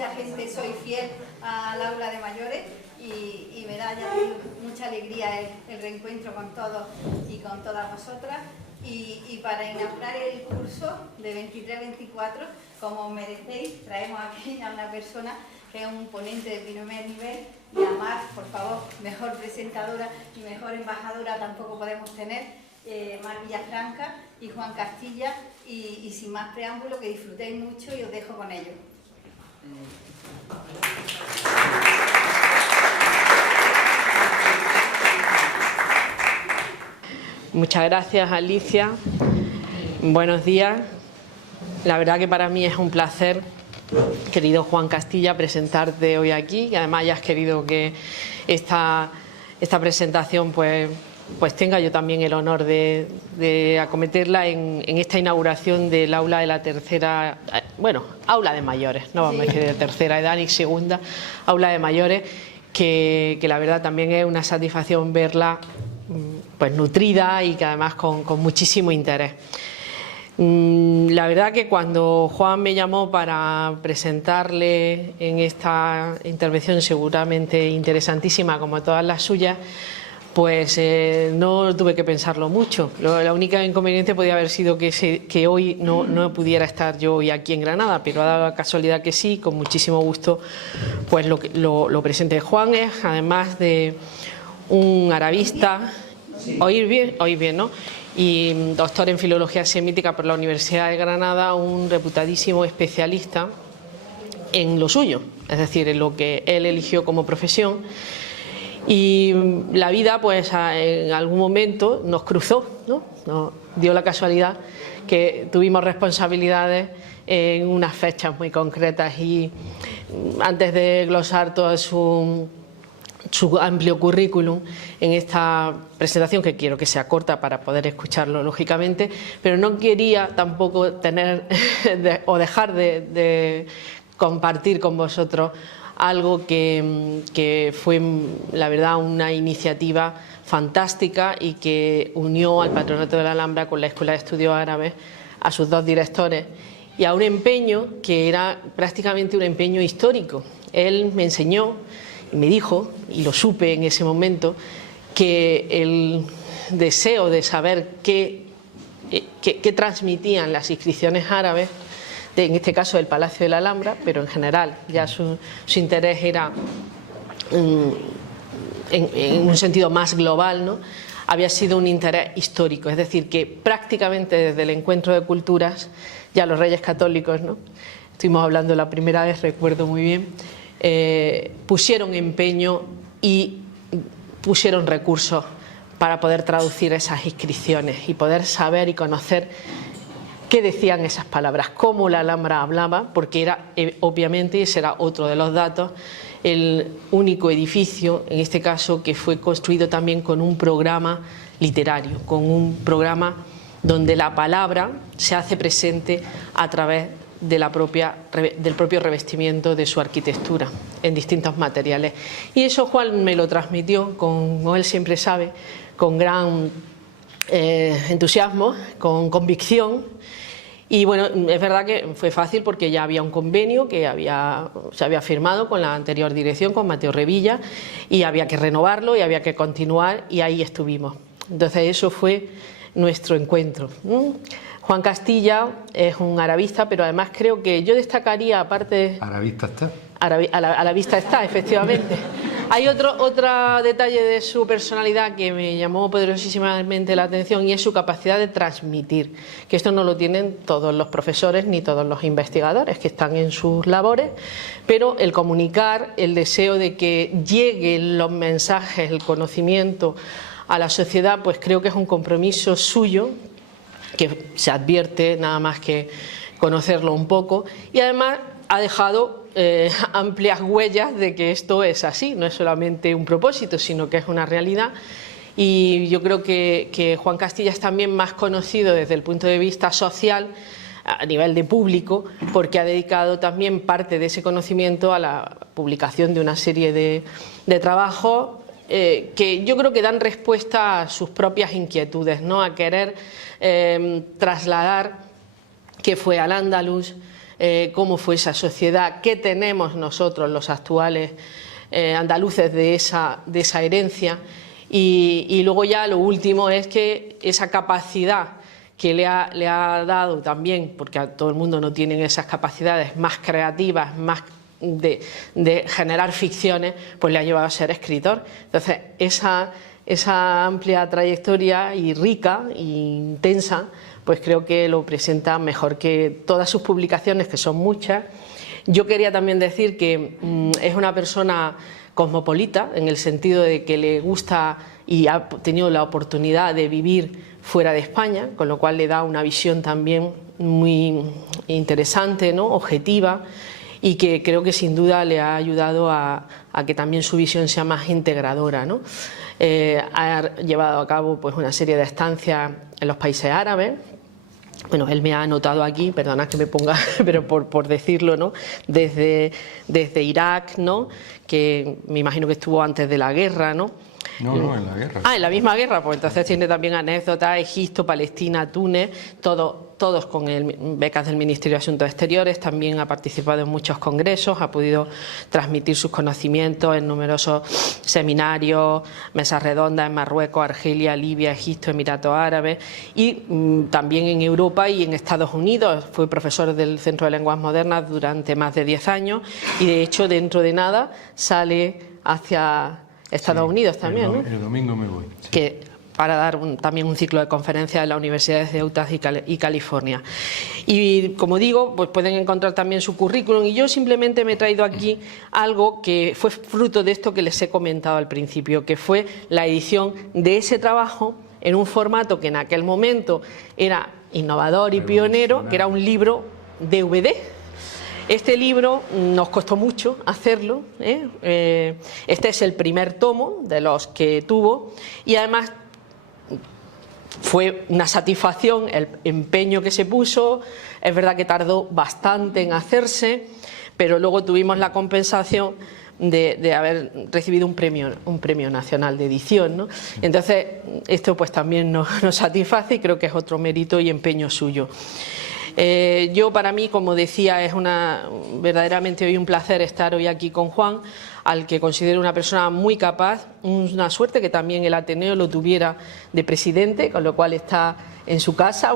mucha gente soy fiel al aula de mayores y me da ya mucha alegría el reencuentro con todos y con todas vosotras. Y para inaugurar el curso de 23-24, como merecéis, traemos aquí a una persona que es un ponente de primer nivel, y a Mar, por favor, mejor presentadora y mejor embajadora tampoco podemos tener, Mar Villafranca y Juan Castilla, y sin más preámbulo, que disfrutéis mucho y os dejo con ellos. Muchas gracias, Alicia. Buenos días. La verdad que para mí es un placer, querido Juan Castilla, presentarte hoy aquí, y además hayas querido que esta presentación pues tenga yo también el honor de acometerla en esta inauguración del aula de la tercera, bueno, aula de mayores, no vamos a decir de tercera edad ni segunda, aula de mayores, que la verdad también es una satisfacción verla pues nutrida y que además con muchísimo interés. La verdad que cuando Juan me llamó para presentarle en esta intervención seguramente interesantísima como todas las suyas, pues no tuve que pensarlo mucho. La única inconveniente podía haber sido que hoy no pudiera estar yo hoy aquí en Granada, pero ha dado la casualidad que sí, con muchísimo gusto pues lo presenté. Juan es, además de un arabista, oír bien, ¿no?, y doctor en Filología Semítica por la Universidad de Granada, un reputadísimo especialista en lo suyo, es decir, en lo que él eligió como profesión. Y la vida, pues en algún momento nos cruzó, ¿no? Nos dio la casualidad que tuvimos responsabilidades en unas fechas muy concretas, y antes de glosar todo su amplio currículum en esta presentación, que quiero que sea corta para poder escucharlo lógicamente, pero no quería tampoco tener o dejar de compartir con vosotros algo que fue, la verdad, una iniciativa fantástica y que unió al Patronato de la Alhambra con la Escuela de Estudios Árabes, a sus dos directores, y a un empeño que era prácticamente un empeño histórico. Él me enseñó y me dijo, y lo supe en ese momento, que el deseo de saber qué transmitían las inscripciones árabes, en este caso del Palacio de la Alhambra, pero en general ya su interés era en un sentido más global, ¿no?, había sido un interés histórico. Es decir, que prácticamente desde el encuentro de culturas, ya los Reyes Católicos, ¿no?, estuvimos hablando la primera vez, recuerdo muy bien, pusieron empeño y pusieron recursos para poder traducir esas inscripciones y poder saber y conocer qué decían esas palabras, cómo la Alhambra hablaba, porque era obviamente, y ese era otro de los datos, el único edificio, en este caso, que fue construido también con un programa literario, con un programa donde la palabra se hace presente a través de del propio revestimiento de su arquitectura en distintos materiales. Y eso Juan me lo transmitió, como él siempre sabe, con gran entusiasmo, con convicción. Y bueno, es verdad que fue fácil porque ya había un convenio que se había firmado con la anterior dirección, con Mateo Revilla, y había que renovarlo y había que continuar, y ahí estuvimos. Entonces eso fue nuestro encuentro. Juan Castilla es un arabista, pero además creo que yo destacaría, aparte... ¿Arabista está? A la vista está, efectivamente. Hay otro detalle de su personalidad que me llamó poderosísimamente la atención, y es su capacidad de transmitir, que esto no lo tienen todos los profesores ni todos los investigadores que están en sus labores, pero el comunicar, el deseo de que lleguen los mensajes, el conocimiento a la sociedad, pues creo que es un compromiso suyo, que se advierte nada más que conocerlo un poco, y además ha dejado amplias huellas de que esto es así, no es solamente un propósito, sino que es una realidad. Y yo creo que Juan Castilla es también más conocido desde el punto de vista social, a nivel de público, porque ha dedicado también parte de ese conocimiento a la publicación de una serie de trabajos que yo creo que dan respuesta a sus propias inquietudes, ¿no?, a querer trasladar qué fue Al-Ándalus, cómo fue esa sociedad, qué tenemos nosotros los actuales andaluces de esa herencia. Y luego ya lo último es que esa capacidad que le ha dado también, porque a todo el mundo no tienen esas capacidades más creativas, más de generar ficciones, pues le ha llevado a ser escritor. Entonces, esa amplia trayectoria y rica e intensa, pues creo que lo presenta mejor que todas sus publicaciones, que son muchas. Yo quería también decir que es una persona cosmopolita, en el sentido de que le gusta y ha tenido la oportunidad de vivir fuera de España, con lo cual le da una visión también muy interesante, ¿no?, objetiva, y que creo que sin duda le ha ayudado a que también su visión sea más integradora, ¿no? Ha llevado a cabo pues una serie de estancias en los países árabes. Bueno, él me ha anotado aquí, perdona que me ponga, pero por decirlo, ¿no?, desde Irak, ¿no?, que me imagino que estuvo antes de la guerra, ¿no? No, en la guerra. Ah, en la misma guerra, pues entonces tiene también anécdotas: Egipto, Palestina, Túnez, todos con becas del Ministerio de Asuntos Exteriores. También ha participado en muchos congresos, ha podido transmitir sus conocimientos en numerosos seminarios, mesas redondas en Marruecos, Argelia, Libia, Egipto, Emiratos Árabes, y también en Europa y en Estados Unidos. Fue profesor del Centro de Lenguas Modernas durante más de 10 años y, de hecho, dentro de nada sale hacia Estados Unidos también, ¿no? El domingo me voy. Sí. Que para dar también un ciclo de conferencias en las universidades de Utah y California. Y como digo, pues pueden encontrar también su currículum, y yo simplemente me he traído aquí algo que fue fruto de esto que les he comentado al principio, que fue la edición de ese trabajo en un formato que en aquel momento era innovador y pionero, que era un libro DVD. Este libro nos costó mucho hacerlo, ¿eh? Este es el primer tomo de los que tuvo, y además fue una satisfacción el empeño que se puso. Es verdad que tardó bastante en hacerse, pero luego tuvimos la compensación de haber recibido un premio nacional de edición, ¿no? Entonces esto pues también nos satisface, y creo que es otro mérito y empeño suyo. Yo, para mí, como decía, verdaderamente hoy un placer estar hoy aquí con Juan, al que considero una persona muy capaz. Una suerte que también el Ateneo lo tuviera de presidente, con lo cual está en su casa,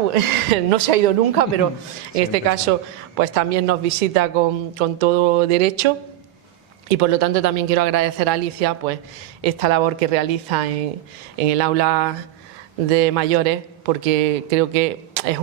no se ha ido nunca, pero en este caso pues también nos visita con todo derecho. Y por lo tanto también quiero agradecer a Alicia pues esta labor que realiza en el aula de mayores, porque creo que es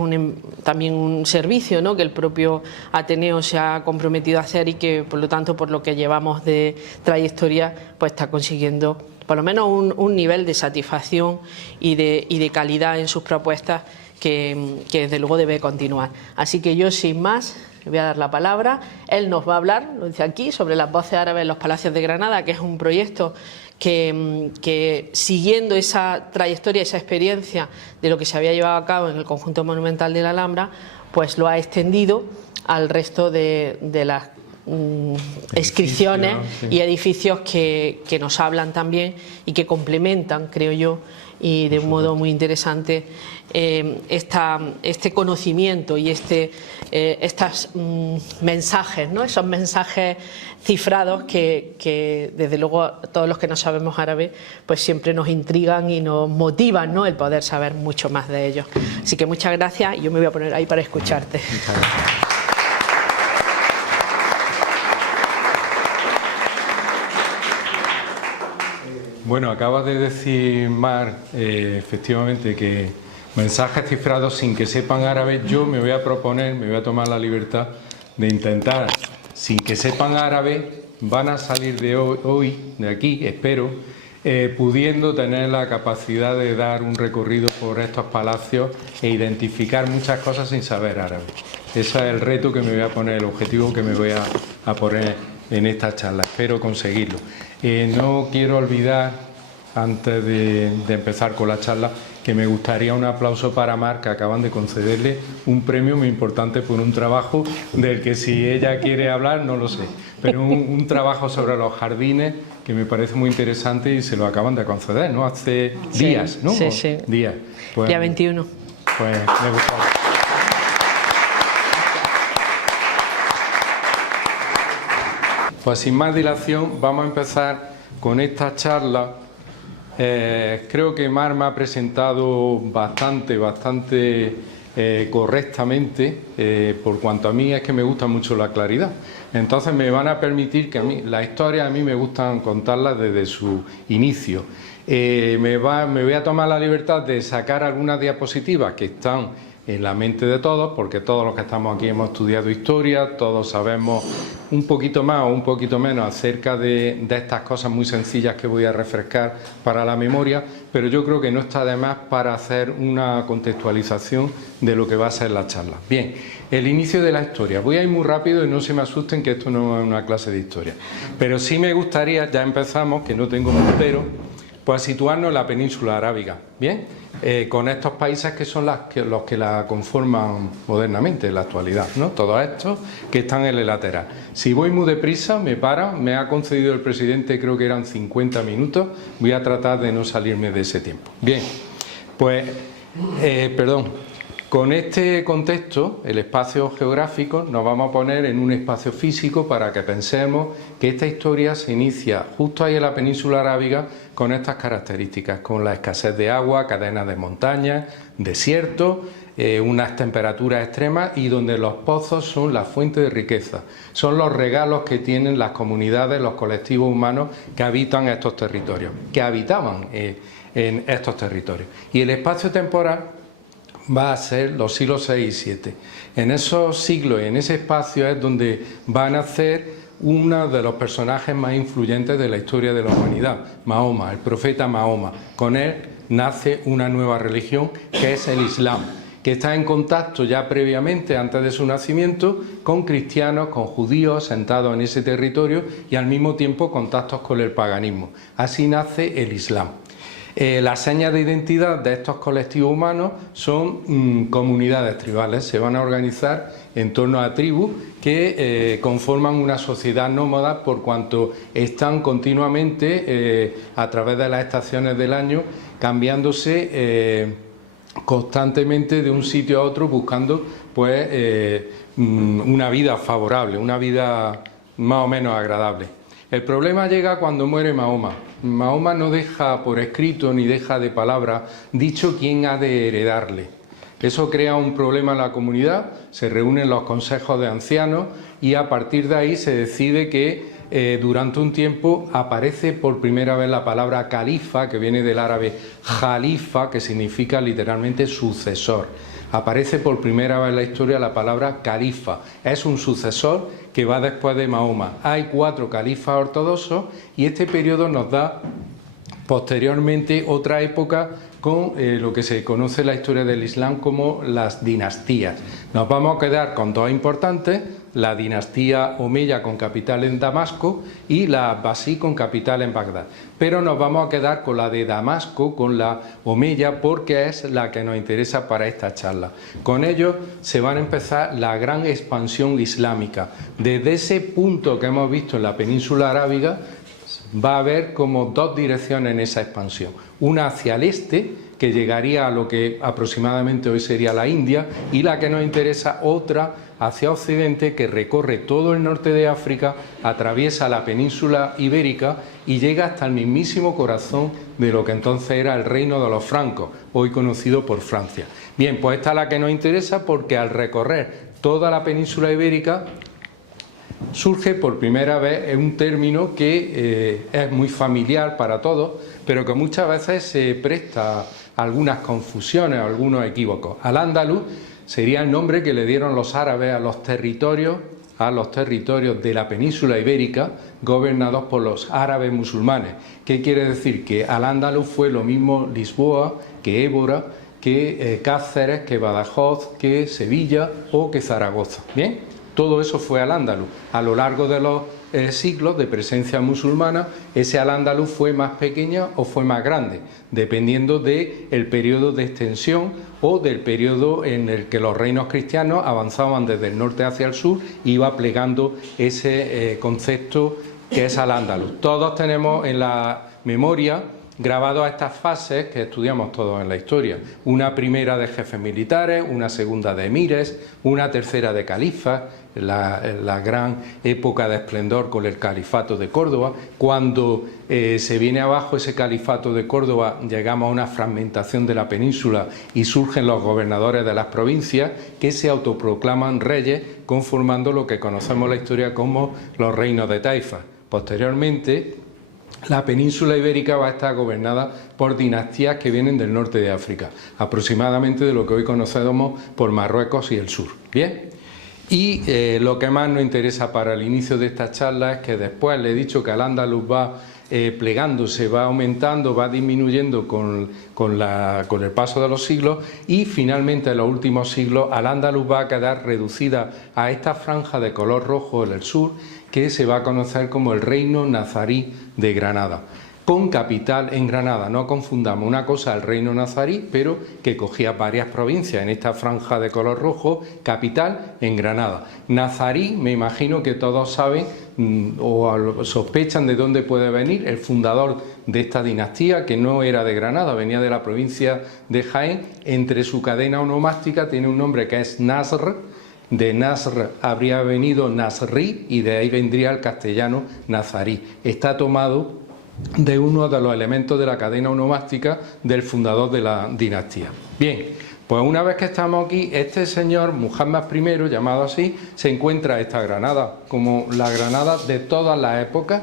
también un servicio, ¿no?, que el propio Ateneo se ha comprometido a hacer, y que por lo tanto, por lo que llevamos de trayectoria, pues está consiguiendo por lo menos un nivel de satisfacción y de calidad en sus propuestas que desde luego debe continuar. Así que yo, sin más, le voy a dar la palabra. Él nos va a hablar, lo dice aquí, sobre las voces árabes en los Palacios de Granada, que es un proyecto que siguiendo esa trayectoria, esa experiencia de lo que se había llevado a cabo en el conjunto monumental de la Alhambra, pues lo ha extendido al resto de las inscripciones y edificios que nos hablan también y que complementan, creo yo, y de un modo muy interesante este conocimiento y estos mensajes, ¿no?, esos mensajes cifrados que desde luego todos los que no sabemos árabe pues siempre nos intrigan y nos motivan, ¿no?, el poder saber mucho más de ellos. Así que muchas gracias, y yo me voy a poner ahí para escucharte. Muchas gracias. Bueno, acabas de decir, Mar, efectivamente, que mensajes cifrados sin que sepan árabe. Yo me voy a proponer, me voy a tomar la libertad de intentar, sin que sepan árabe, van a salir de hoy, de aquí, espero, pudiendo tener la capacidad de dar un recorrido por estos palacios e identificar muchas cosas sin saber árabe. Ese es el reto que me voy a poner, el objetivo que me voy a poner en esta charla. Espero conseguirlo. No quiero olvidar, antes de empezar con la charla, que me gustaría un aplauso para Mar, que acaban de concederle un premio muy importante por un trabajo del que, si ella quiere hablar, no lo sé, pero un trabajo sobre los jardines que me parece muy interesante, y se lo acaban de conceder, ¿no?, hace días, ¿no? Sí, sí. Días. Pues, día 21. Pues me gusta. Pues sin más dilación vamos a empezar con esta charla. Creo que Mar me ha presentado bastante correctamente, por cuanto a mí es que me gusta mucho la claridad. Entonces me van a permitir que a mí, la historia a mí me gustan contarlas desde su inicio. Me voy a tomar la libertad de sacar algunas diapositivas que están en la mente de todos, porque todos los que estamos aquí hemos estudiado historia, todos sabemos un poquito más o un poquito menos acerca de estas cosas muy sencillas que voy a refrescar para la memoria, pero yo creo que no está de más para hacer una contextualización de lo que va a ser la charla. Bien, el inicio de la historia. Voy a ir muy rápido y no se me asusten que esto no es una clase de historia, pero sí me gustaría, ya empezamos, que no tengo puntero, pues situarnos en la península arábiga, ¿bien? Con estos países que son los que la conforman modernamente en la actualidad, ¿no? Todos estos que están en el lateral. Si voy muy deprisa, me para, me ha concedido el presidente, creo que eran 50 minutos, voy a tratar de no salirme de ese tiempo. Bien, pues, con este contexto, el espacio geográfico, nos vamos a poner en un espacio físico para que pensemos que esta historia se inicia justo ahí en la península arábiga con estas características, con la escasez de agua, cadenas de montañas, desiertos, unas temperaturas extremas y donde los pozos son la fuente de riqueza, son los regalos que tienen las comunidades, los colectivos humanos que habitan estos territorios, que habitaban en estos territorios. Y el espacio temporal va a ser los siglos 6 y 7. En esos siglos y en ese espacio es donde va a nacer uno de los personajes más influyentes de la historia de la humanidad, Mahoma, el profeta Mahoma. Con él nace una nueva religión que es el Islam, que está en contacto ya previamente, antes de su nacimiento, con cristianos, con judíos sentados en ese territorio y al mismo tiempo contactos con el paganismo. Así nace el Islam. Las señas de identidad de estos colectivos humanos son comunidades tribales, se van a organizar en torno a tribus que conforman una sociedad nómada por cuanto están continuamente a través de las estaciones del año cambiándose constantemente de un sitio a otro buscando pues una vida favorable, una vida más o menos agradable. El problema llega cuando muere Mahoma. Mahoma no deja por escrito ni deja de palabra dicho quién ha de heredarle. Eso crea un problema en la comunidad, se reúnen los consejos de ancianos y a partir de ahí se decide que durante un tiempo aparece por primera vez la palabra califa, que viene del árabe jalifa, que significa literalmente sucesor. Aparece por primera vez en la historia la palabra califa, es un sucesor que va después de Mahoma. Hay 4 califas ortodoxos y este periodo nos da posteriormente otra época con lo que se conoce en la historia del Islam como las dinastías. Nos vamos a quedar con 2 importantes, la dinastía Omeya con capital en Damasco y la Abbasí con capital en Bagdad. Pero nos vamos a quedar con la de Damasco, con la Omeya, porque es la que nos interesa para esta charla. Con ello se van a empezar la gran expansión islámica. Desde ese punto que hemos visto en la península arábiga, va a haber como 2 direcciones en esa expansión. Una hacia el este, que llegaría a lo que aproximadamente hoy sería la India, y la que nos interesa, otra hacia occidente, que recorre todo el norte de África, atraviesa la península ibérica y llega hasta el mismísimo corazón de lo que entonces era el reino de los francos, hoy conocido por Francia. Bien, pues esta es la que nos interesa porque al recorrer toda la península ibérica surge por primera vez un término que es muy familiar para todos, pero que muchas veces se presta a algunas confusiones, a algunos equívocos. Al-Ándalus sería el nombre que le dieron los árabes a los territorios de la península ibérica gobernados por los árabes musulmanes. ¿Qué quiere decir? Que Al-Ándalus fue lo mismo Lisboa, que Évora, que Cáceres, que Badajoz, que Sevilla o que Zaragoza. ¿Bien? Todo eso fue Al-Ándalus. A lo largo de los siglos de presencia musulmana, ese Al-Ándalus fue más pequeño o fue más grande, dependiendo del periodo de extensión o del periodo en el que los reinos cristianos avanzaban desde el norte hacia el sur y iba plegando ese concepto que es Al-Ándalus. Todos tenemos en la memoria grabados a estas fases que estudiamos todos en la historia. Una primera de jefes militares, una segunda de emires, una tercera de califas, la gran época de esplendor con el califato de Córdoba. Cuando se viene abajo ese califato de Córdoba, llegamos a una fragmentación de la península y surgen los gobernadores de las provincias que se autoproclaman reyes, conformando lo que conocemos en la historia como los reinos de Taifa. Posteriormente, la península ibérica va a estar gobernada por dinastías que vienen del norte de África, aproximadamente de lo que hoy conocemos por Marruecos y el sur. Bien. Y lo que más nos interesa para el inicio de esta charla es que después le he dicho que Al-Ándalus va plegándose, va aumentando, va disminuyendo con el paso de los siglos, y finalmente en los últimos siglos Al-Ándalus va a quedar reducida a esta franja de color rojo en el sur, que se va a conocer como el Reino Nazarí de Granada, con capital en Granada. No confundamos, una cosa el Reino Nazarí, pero que cogía varias provincias en esta franja de color rojo, capital en Granada. Nazarí, me imagino que todos saben o sospechan de dónde puede venir el fundador de esta dinastía, que no era de Granada, venía de la provincia de Jaén. Entre su cadena onomástica tiene un nombre que es Nasr. De Nasr habría venido Nasrí y de ahí vendría el castellano nazarí. Está tomado de uno de los elementos de la cadena onomástica del fundador de la dinastía. Bien, pues una vez que estamos aquí, este señor Muhammad I, llamado así, se encuentra esta Granada, como la Granada de todas las épocas,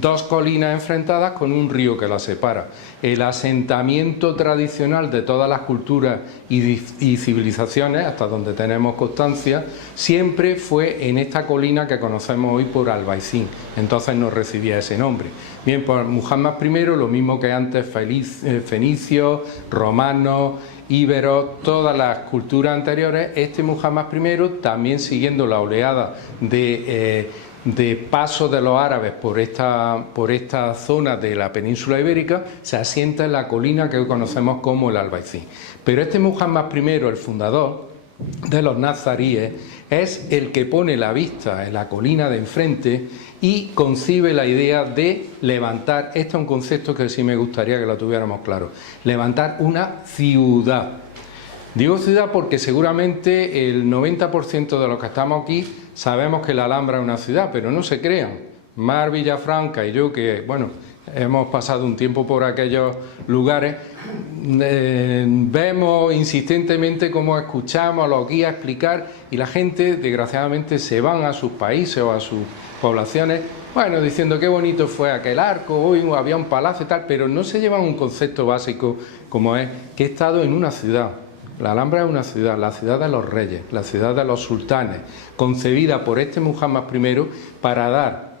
dos colinas enfrentadas con un río que las separa. El asentamiento tradicional de todas las culturas y civilizaciones, hasta donde tenemos constancia, siempre fue en esta colina que conocemos hoy por Albaicín, entonces no recibía ese nombre. Bien, pues Muhammad I, lo mismo que antes fenicios, romanos, íberos, todas las culturas anteriores, este Muhammad I, también siguiendo la oleada de paso de los árabes por esta zona de la península ibérica, se asienta en la colina que hoy conocemos como el Albaicín. Pero este Muhammad I, el fundador de los nazaríes, es el que pone la vista en la colina de enfrente y concibe la idea de levantar, este es un concepto que sí me gustaría que lo tuviéramos claro, levantar una ciudad. Digo ciudad porque seguramente el 90% de los que estamos aquí sabemos que la Alhambra es una ciudad, pero no se crean. Mar Villafranca y yo, que bueno, hemos pasado un tiempo por aquellos lugares, vemos insistentemente cómo escuchamos a los guías explicar y la gente desgraciadamente se van a sus países o a sus poblaciones, bueno, diciendo qué bonito fue aquel arco, hoy había un palacio y tal, pero no se llevan un concepto básico como es que he estado en una ciudad. La Alhambra es una ciudad, la ciudad de los reyes, la ciudad de los sultanes, concebida por este Muhammad I para dar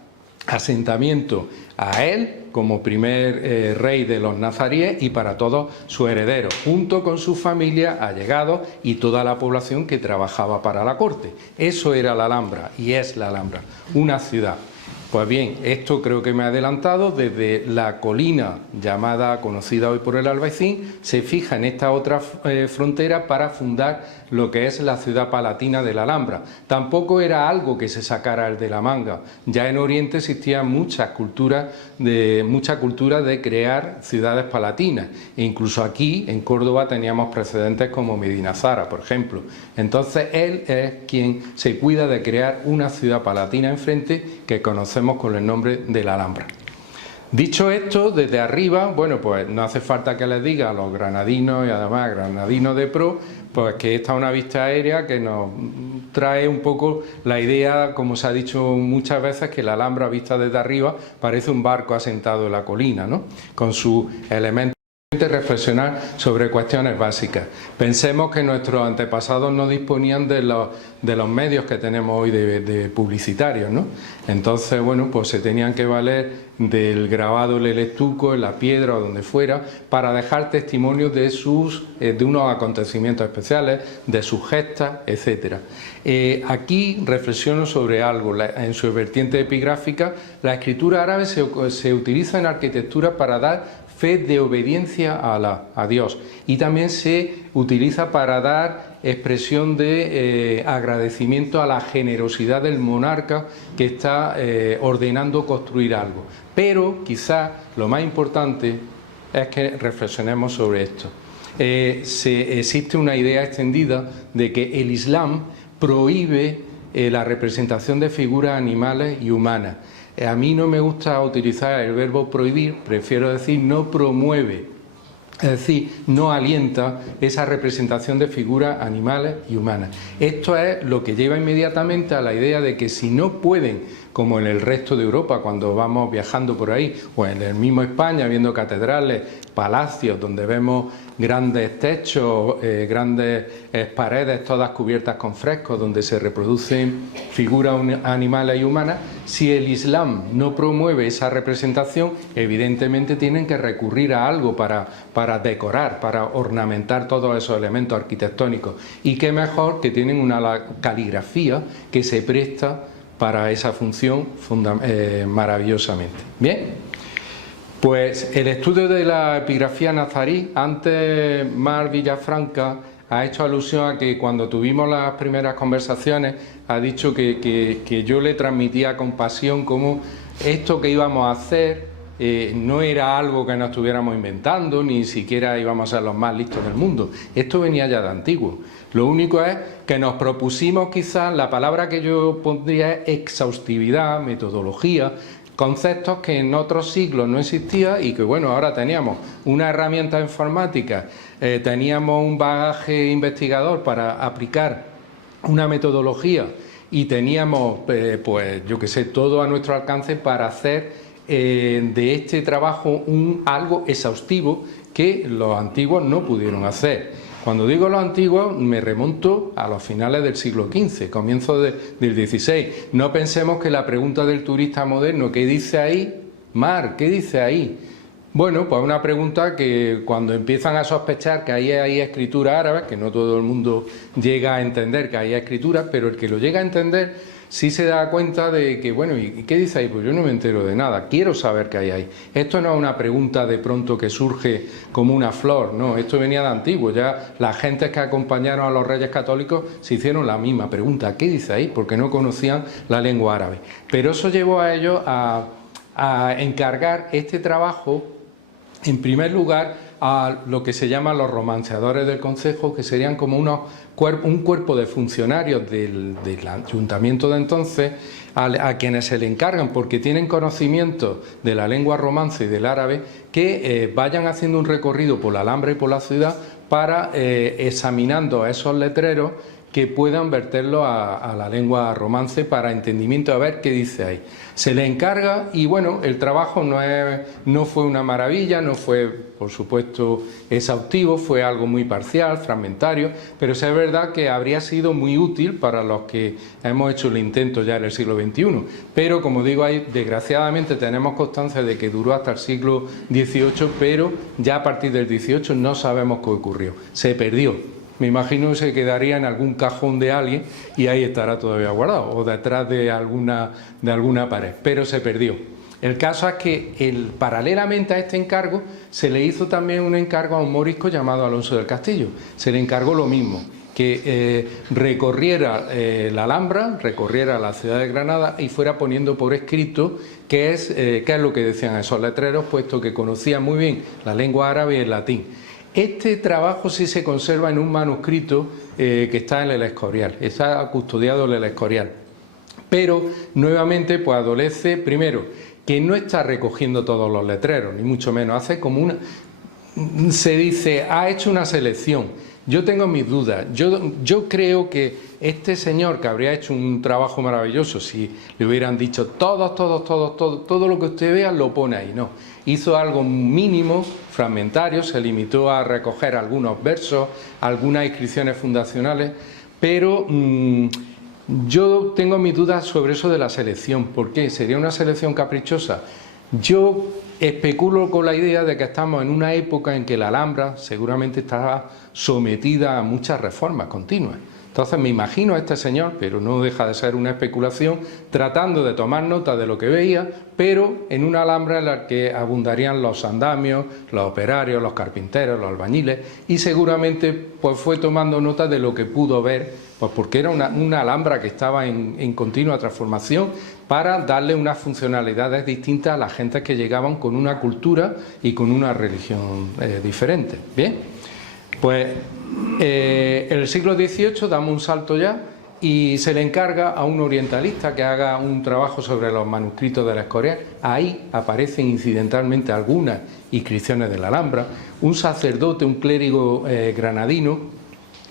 asentamiento a él como primer rey de los nazaríes y para todos sus herederos, junto con su familia, allegados y toda la población que trabajaba para la corte. Eso era la Alhambra y es la Alhambra, una ciudad. Pues bien, esto creo que me ha adelantado. Desde la colina llamada, conocida hoy por el Albaicín, se fija en esta otra frontera para fundar lo que es la ciudad palatina de la Alhambra. Tampoco era algo que se sacara de la manga. Ya en Oriente existía mucha cultura de crear ciudades palatinas. E incluso aquí, en Córdoba, teníamos precedentes como Medina Zara, por ejemplo. Entonces, él es quien se cuida de crear una ciudad palatina enfrente que conocemos con el nombre de la Alhambra. Dicho esto, desde arriba, bueno, pues no hace falta que les diga a los granadinos y además granadinos de pro, pues que esta es una vista aérea que nos trae un poco la idea, como se ha dicho muchas veces, que la Alhambra vista desde arriba parece un barco asentado en la colina, ¿no? Con sus elementos. Reflexionar sobre cuestiones básicas. Pensemos que nuestros antepasados no disponían de los medios que tenemos hoy de publicitarios, ¿no? Entonces, bueno, pues se tenían que valer del grabado en el estuco, en la piedra o donde fuera, para dejar testimonios de unos acontecimientos especiales, de sus gestas, etcétera. Aquí reflexiono sobre algo. En su vertiente epigráfica, la escritura árabe se utiliza en arquitectura para dar fe de obediencia a Alá, a Dios. Y también se utiliza para dar expresión de agradecimiento a la generosidad del monarca que está ordenando construir algo. Pero quizás lo más importante es que reflexionemos sobre esto. Existe una idea extendida de que el Islam prohíbe la representación de figuras animales y humanas. A mí no me gusta utilizar el verbo prohibir, prefiero decir no promueve, es decir, no alienta esa representación de figuras animales y humanas. Esto es lo que lleva inmediatamente a la idea de que si no pueden, como en el resto de Europa cuando vamos viajando por ahí, o en el mismo España viendo catedrales, palacios donde vemos grandes techos, grandes paredes todas cubiertas con frescos donde se reproducen figuras animales y humanas, si el Islam no promueve esa representación, evidentemente tienen que recurrir a algo para decorar, para ornamentar todos esos elementos arquitectónicos. Y qué mejor que tienen una caligrafía que se presta para esa función maravillosamente. Bien, pues el estudio de la epigrafía nazarí, antes Mar Villafranca ha hecho alusión a que cuando tuvimos las primeras conversaciones ha dicho que yo le transmitía con pasión cómo esto que íbamos a hacer no era algo que nos estuviéramos inventando, ni siquiera íbamos a ser los más listos del mundo. Esto venía ya de antiguo. Lo único es que nos propusimos quizás, la palabra que yo pondría es exhaustividad, metodología, conceptos que en otros siglos no existían y que bueno, ahora teníamos una herramienta informática, teníamos un bagaje investigador para aplicar una metodología y teníamos, pues yo que sé, todo a nuestro alcance para hacer de este trabajo algo exhaustivo que los antiguos no pudieron hacer. Cuando digo los antiguos me remonto a los finales del siglo XV, comienzo del XVI. No pensemos que la pregunta del turista moderno, ¿qué dice ahí? Mar, ¿qué dice ahí? Bueno, pues una pregunta que cuando empiezan a sospechar que ahí hay escritura árabe, que no todo el mundo llega a entender que hay escritura, pero el que lo llega a entender sí se da cuenta de que, bueno, ¿y qué dice ahí? Pues yo no me entero de nada, quiero saber qué hay ahí. Esto no es una pregunta de pronto que surge como una flor, no, esto venía de antiguo, ya las gentes que acompañaron a los reyes católicos se hicieron la misma pregunta, ¿qué dice ahí? Porque no conocían la lengua árabe. Pero eso llevó a ellos a encargar este trabajo, en primer lugar, a lo que se llaman los romanceadores del concejo, que serían como un cuerpo de funcionarios del ayuntamiento de entonces, a quienes se le encargan, porque tienen conocimiento de la lengua romance y del árabe, que vayan haciendo un recorrido por la Alhambra y por la ciudad para examinando esos letreros que puedan verterlo a la lengua romance para entendimiento, a ver qué dice ahí. Se le encarga y bueno, el trabajo no fue una maravilla, no fue por supuesto exhaustivo, fue algo muy parcial, fragmentario, pero sí es verdad que habría sido muy útil para los que hemos hecho el intento ya en el siglo XXI. Pero como digo, desgraciadamente tenemos constancia de que duró hasta el siglo XVIII, pero ya a partir del XVIII no sabemos qué ocurrió, se perdió. Me imagino que se quedaría en algún cajón de alguien y ahí estará todavía guardado, o detrás de alguna pared, pero se perdió. El caso es que paralelamente a este encargo se le hizo también un encargo a un morisco llamado Alonso del Castillo. Se le encargó lo mismo, que recorriera la Alhambra, recorriera la ciudad de Granada y fuera poniendo por escrito qué es lo que decían esos letreros, puesto que conocía muy bien la lengua árabe y el latín. Este trabajo sí se conserva en un manuscrito que está en el Escorial, está custodiado en el Escorial. Pero nuevamente pues adolece, primero, que no está recogiendo todos los letreros, ni mucho menos, hace como se dice, ha hecho una selección. Yo tengo mis dudas, yo creo que este señor que habría hecho un trabajo maravilloso si le hubieran dicho todo lo que usted vea lo pone ahí, no. Hizo algo mínimo, fragmentario, se limitó a recoger algunos versos, algunas inscripciones fundacionales, pero yo tengo mis dudas sobre eso de la selección. ¿Por qué? ¿Sería una selección caprichosa? Yo especulo con la idea de que estamos en una época en que la Alhambra seguramente estaba sometida a muchas reformas continuas. Entonces me imagino a este señor, pero no deja de ser una especulación, tratando de tomar nota de lo que veía, pero en una alhambra en la que abundarían los andamios, los operarios, los carpinteros, los albañiles, y seguramente pues fue tomando nota de lo que pudo ver, pues porque era una alhambra que estaba en continua transformación, para darle unas funcionalidades distintas a las gentes que llegaban con una cultura y con una religión diferente. Bien, pues en el siglo XVIII damos un salto ya y se le encarga a un orientalista que haga un trabajo sobre los manuscritos de la Escorial. Ahí aparecen incidentalmente algunas inscripciones de la Alhambra. Un sacerdote, un clérigo granadino,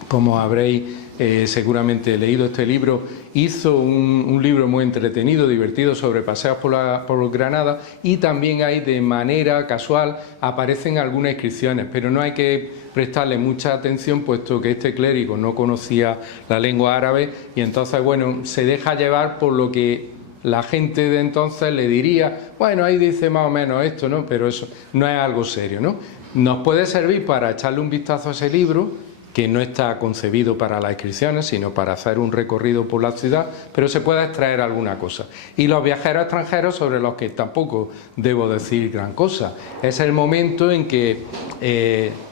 como habréis seguramente leído este libro, hizo un libro muy entretenido, divertido, sobre paseos por Granada, y también ahí de manera casual aparecen algunas inscripciones, pero no hay que prestarle mucha atención puesto que este clérigo no conocía la lengua árabe y entonces, bueno, se deja llevar por lo que la gente de entonces le diría, bueno, ahí dice más o menos esto, ¿no? Pero eso no es algo serio, ¿no? Nos puede servir para echarle un vistazo a ese libro, que no está concebido para las inscripciones, sino para hacer un recorrido por la ciudad, pero se puede extraer alguna cosa. Y los viajeros extranjeros, sobre los que tampoco debo decir gran cosa. Es el momento en que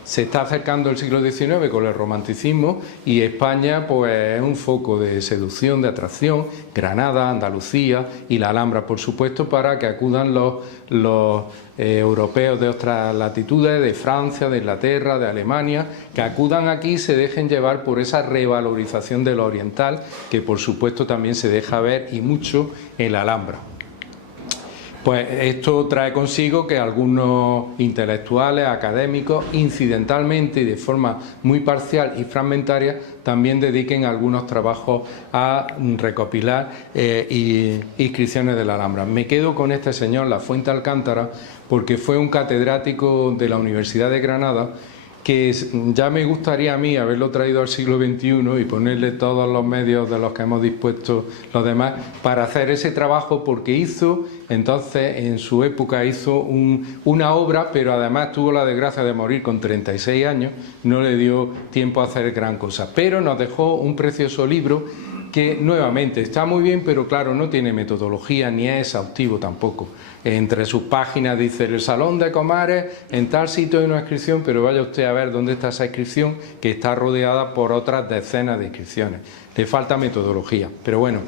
se está acercando el siglo XIX con el romanticismo y España pues es un foco de seducción, de atracción, Granada, Andalucía y la Alhambra, por supuesto, para que acudan los europeos de otras latitudes, de Francia, de Inglaterra, de Alemania, que acudan aquí y se dejen llevar por esa revalorización de lo oriental, que por supuesto también se deja ver y mucho en la Alhambra. Pues esto trae consigo que algunos intelectuales, académicos, incidentalmente y de forma muy parcial y fragmentaria, también dediquen algunos trabajos a recopilar inscripciones de la Alhambra. Me quedo con este señor, Lafuente Alcántara, porque fue un catedrático de la Universidad de Granada, que ya me gustaría a mí haberlo traído al siglo XXI y ponerle todos los medios de los que hemos dispuesto los demás para hacer ese trabajo, porque hizo, entonces en su época hizo una obra, pero además tuvo la desgracia de morir con 36 años, no le dio tiempo a hacer gran cosa, pero nos dejó un precioso libro que nuevamente está muy bien, pero claro, no tiene metodología ni es exhaustivo tampoco. Entre sus páginas dice el Salón de Comares, en tal sitio hay una inscripción, pero vaya usted a ver dónde está esa inscripción, que está rodeada por otras decenas de inscripciones. Le falta metodología, pero bueno,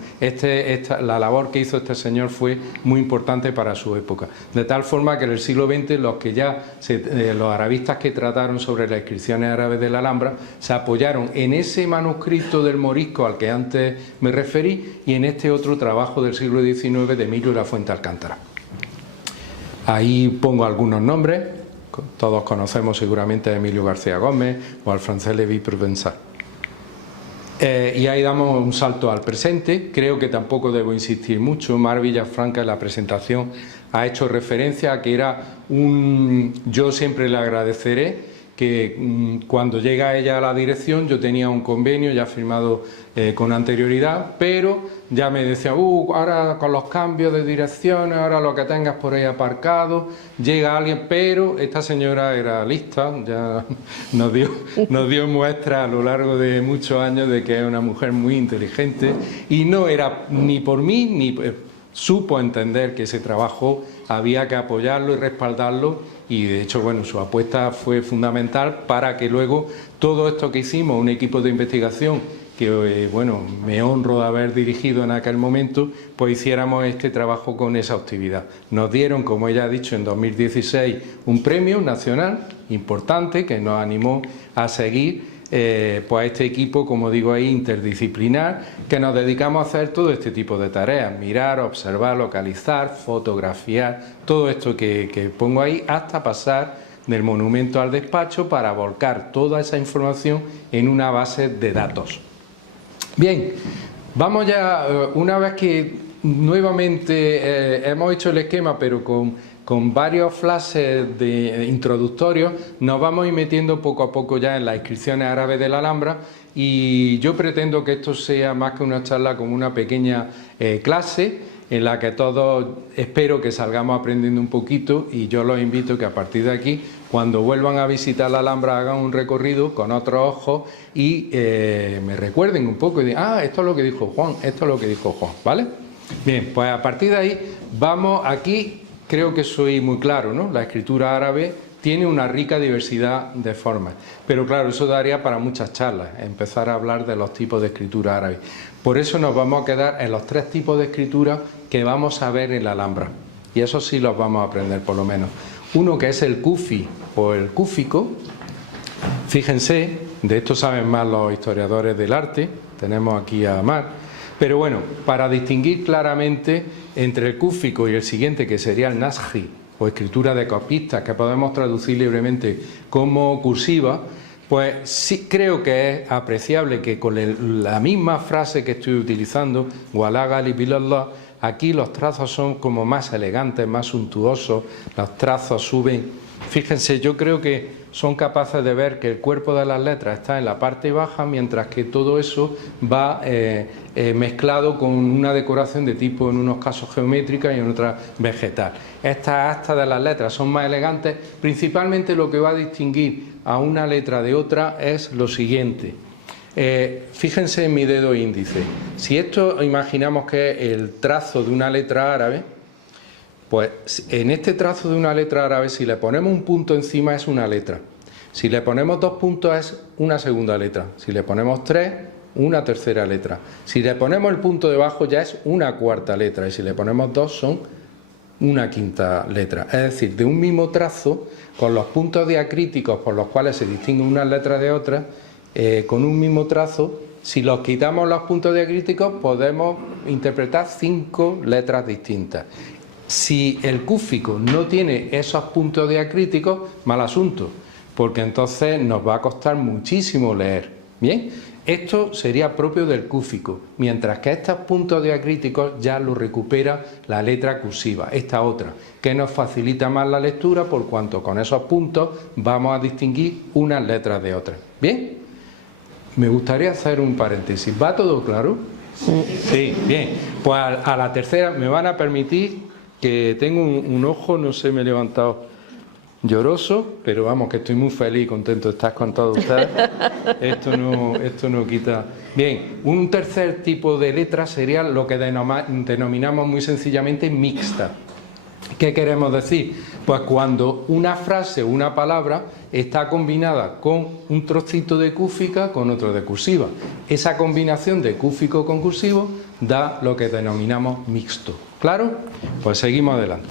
la labor que hizo este señor fue muy importante para su época, de tal forma que en el siglo XX los arabistas que trataron sobre las inscripciones árabes de la Alhambra se apoyaron en ese manuscrito del Morisco al que antes me referí y en este otro trabajo del siglo XIX de Emilio Lafuente Alcántara. Ahí pongo algunos nombres, todos conocemos seguramente a Emilio García Gómez o al francés Lévi Provençal. Y ahí damos un salto al presente. Creo que tampoco debo insistir mucho. Mar Villafranca en la presentación ha hecho referencia a que era yo siempre le agradeceré que cuando llega ella a la dirección, yo tenía un convenio ya firmado con anterioridad, pero ya me decía, ahora con los cambios de direcciones, ahora lo que tengas por ahí aparcado, llega alguien, pero esta señora era lista, ya nos dio muestra a lo largo de muchos años de que es una mujer muy inteligente y no era ni por mí, ni supo entender que ese trabajo había que apoyarlo y respaldarlo. Y de hecho, bueno, su apuesta fue fundamental para que luego todo esto que hicimos, un equipo de investigación que, bueno, me honro de haber dirigido en aquel momento, pues hiciéramos este trabajo con exhaustividad. Nos dieron, como ella ha dicho, en 2016 un premio nacional importante que nos animó a seguir pues este equipo, como digo ahí, interdisciplinar, que nos dedicamos a hacer todo este tipo de tareas, mirar, observar, localizar, fotografiar, todo esto que pongo ahí, hasta pasar del monumento al despacho para volcar toda esa información en una base de datos. Bien, vamos ya, una vez que nuevamente hemos hecho el esquema, pero con varios flashes introductorios, nos vamos a ir metiendo poco a poco ya en las inscripciones árabes de la Alhambra y yo pretendo que esto sea más que una charla, como una pequeña clase en la que todos espero que salgamos aprendiendo un poquito, y yo los invito que a partir de aquí, cuando vuelvan a visitar la Alhambra, hagan un recorrido con otros ojos y me recuerden un poco y digan, esto es lo que dijo Juan, esto es lo que dijo Juan, ¿vale? Bien, pues a partir de ahí vamos aquí, creo que soy muy claro, ¿no? La escritura árabe tiene una rica diversidad de formas, pero claro, eso daría para muchas charlas, empezar a hablar de los tipos de escritura árabe. Por eso nos vamos a quedar en los 3 tipos de escritura que vamos a ver en la Alhambra, y eso sí los vamos a aprender por lo menos. Uno que es el kufi o el cúfico. Fíjense, de esto saben más los historiadores del arte, tenemos aquí a Mar, pero bueno, para distinguir claramente entre el cúfico y el siguiente, que sería el nasji, o escritura de copistas, que podemos traducir libremente como cursiva, pues sí creo que es apreciable que con la misma frase que estoy utilizando, Wala gali bilallah, aquí los trazos son como más elegantes, más suntuosos, los trazos suben. Fíjense, yo creo que son capaces de ver que el cuerpo de las letras está en la parte baja, mientras que todo eso va mezclado con una decoración de tipo, en unos casos geométrica y en otras vegetal. Estas astas de las letras son más elegantes. Principalmente lo que va a distinguir a una letra de otra es lo siguiente. Fíjense en mi dedo índice. Si esto imaginamos que es el trazo de una letra árabe, pues en este trazo de una letra árabe, si le ponemos un punto encima es una letra. Si le ponemos 2 puntos es una segunda letra. Si le ponemos 3, una tercera letra. Si le ponemos el punto debajo ya es una cuarta letra. Y si le ponemos 2 son una quinta letra. Es decir, de un mismo trazo, con los puntos diacríticos por los cuales se distinguen unas letras de otras, con un mismo trazo, si los quitamos los puntos diacríticos podemos interpretar 5 letras distintas. Si el cúfico no tiene esos puntos diacríticos, mal asunto, porque entonces nos va a costar muchísimo leer. Bien, esto sería propio del cúfico, mientras que estos puntos diacríticos ya lo recupera la letra cursiva, esta otra, que nos facilita más la lectura por cuanto con esos puntos vamos a distinguir unas letras de otras. Bien, me gustaría hacer un paréntesis. ¿Va todo claro? Sí, bien. Pues a la tercera me van a permitir que tengo un ojo, no sé, me he levantado lloroso, pero vamos, que estoy muy feliz y contento de estar con todos ustedes. Esto no quita. Bien, un tercer tipo de letra sería lo que denominamos muy sencillamente mixta. ¿Qué queremos decir? Pues cuando una frase o una palabra está combinada con un trocito de cúfica con otro de cursiva. Esa combinación de cúfico con cursivo da lo que denominamos mixto. ¿Claro? Pues seguimos adelante.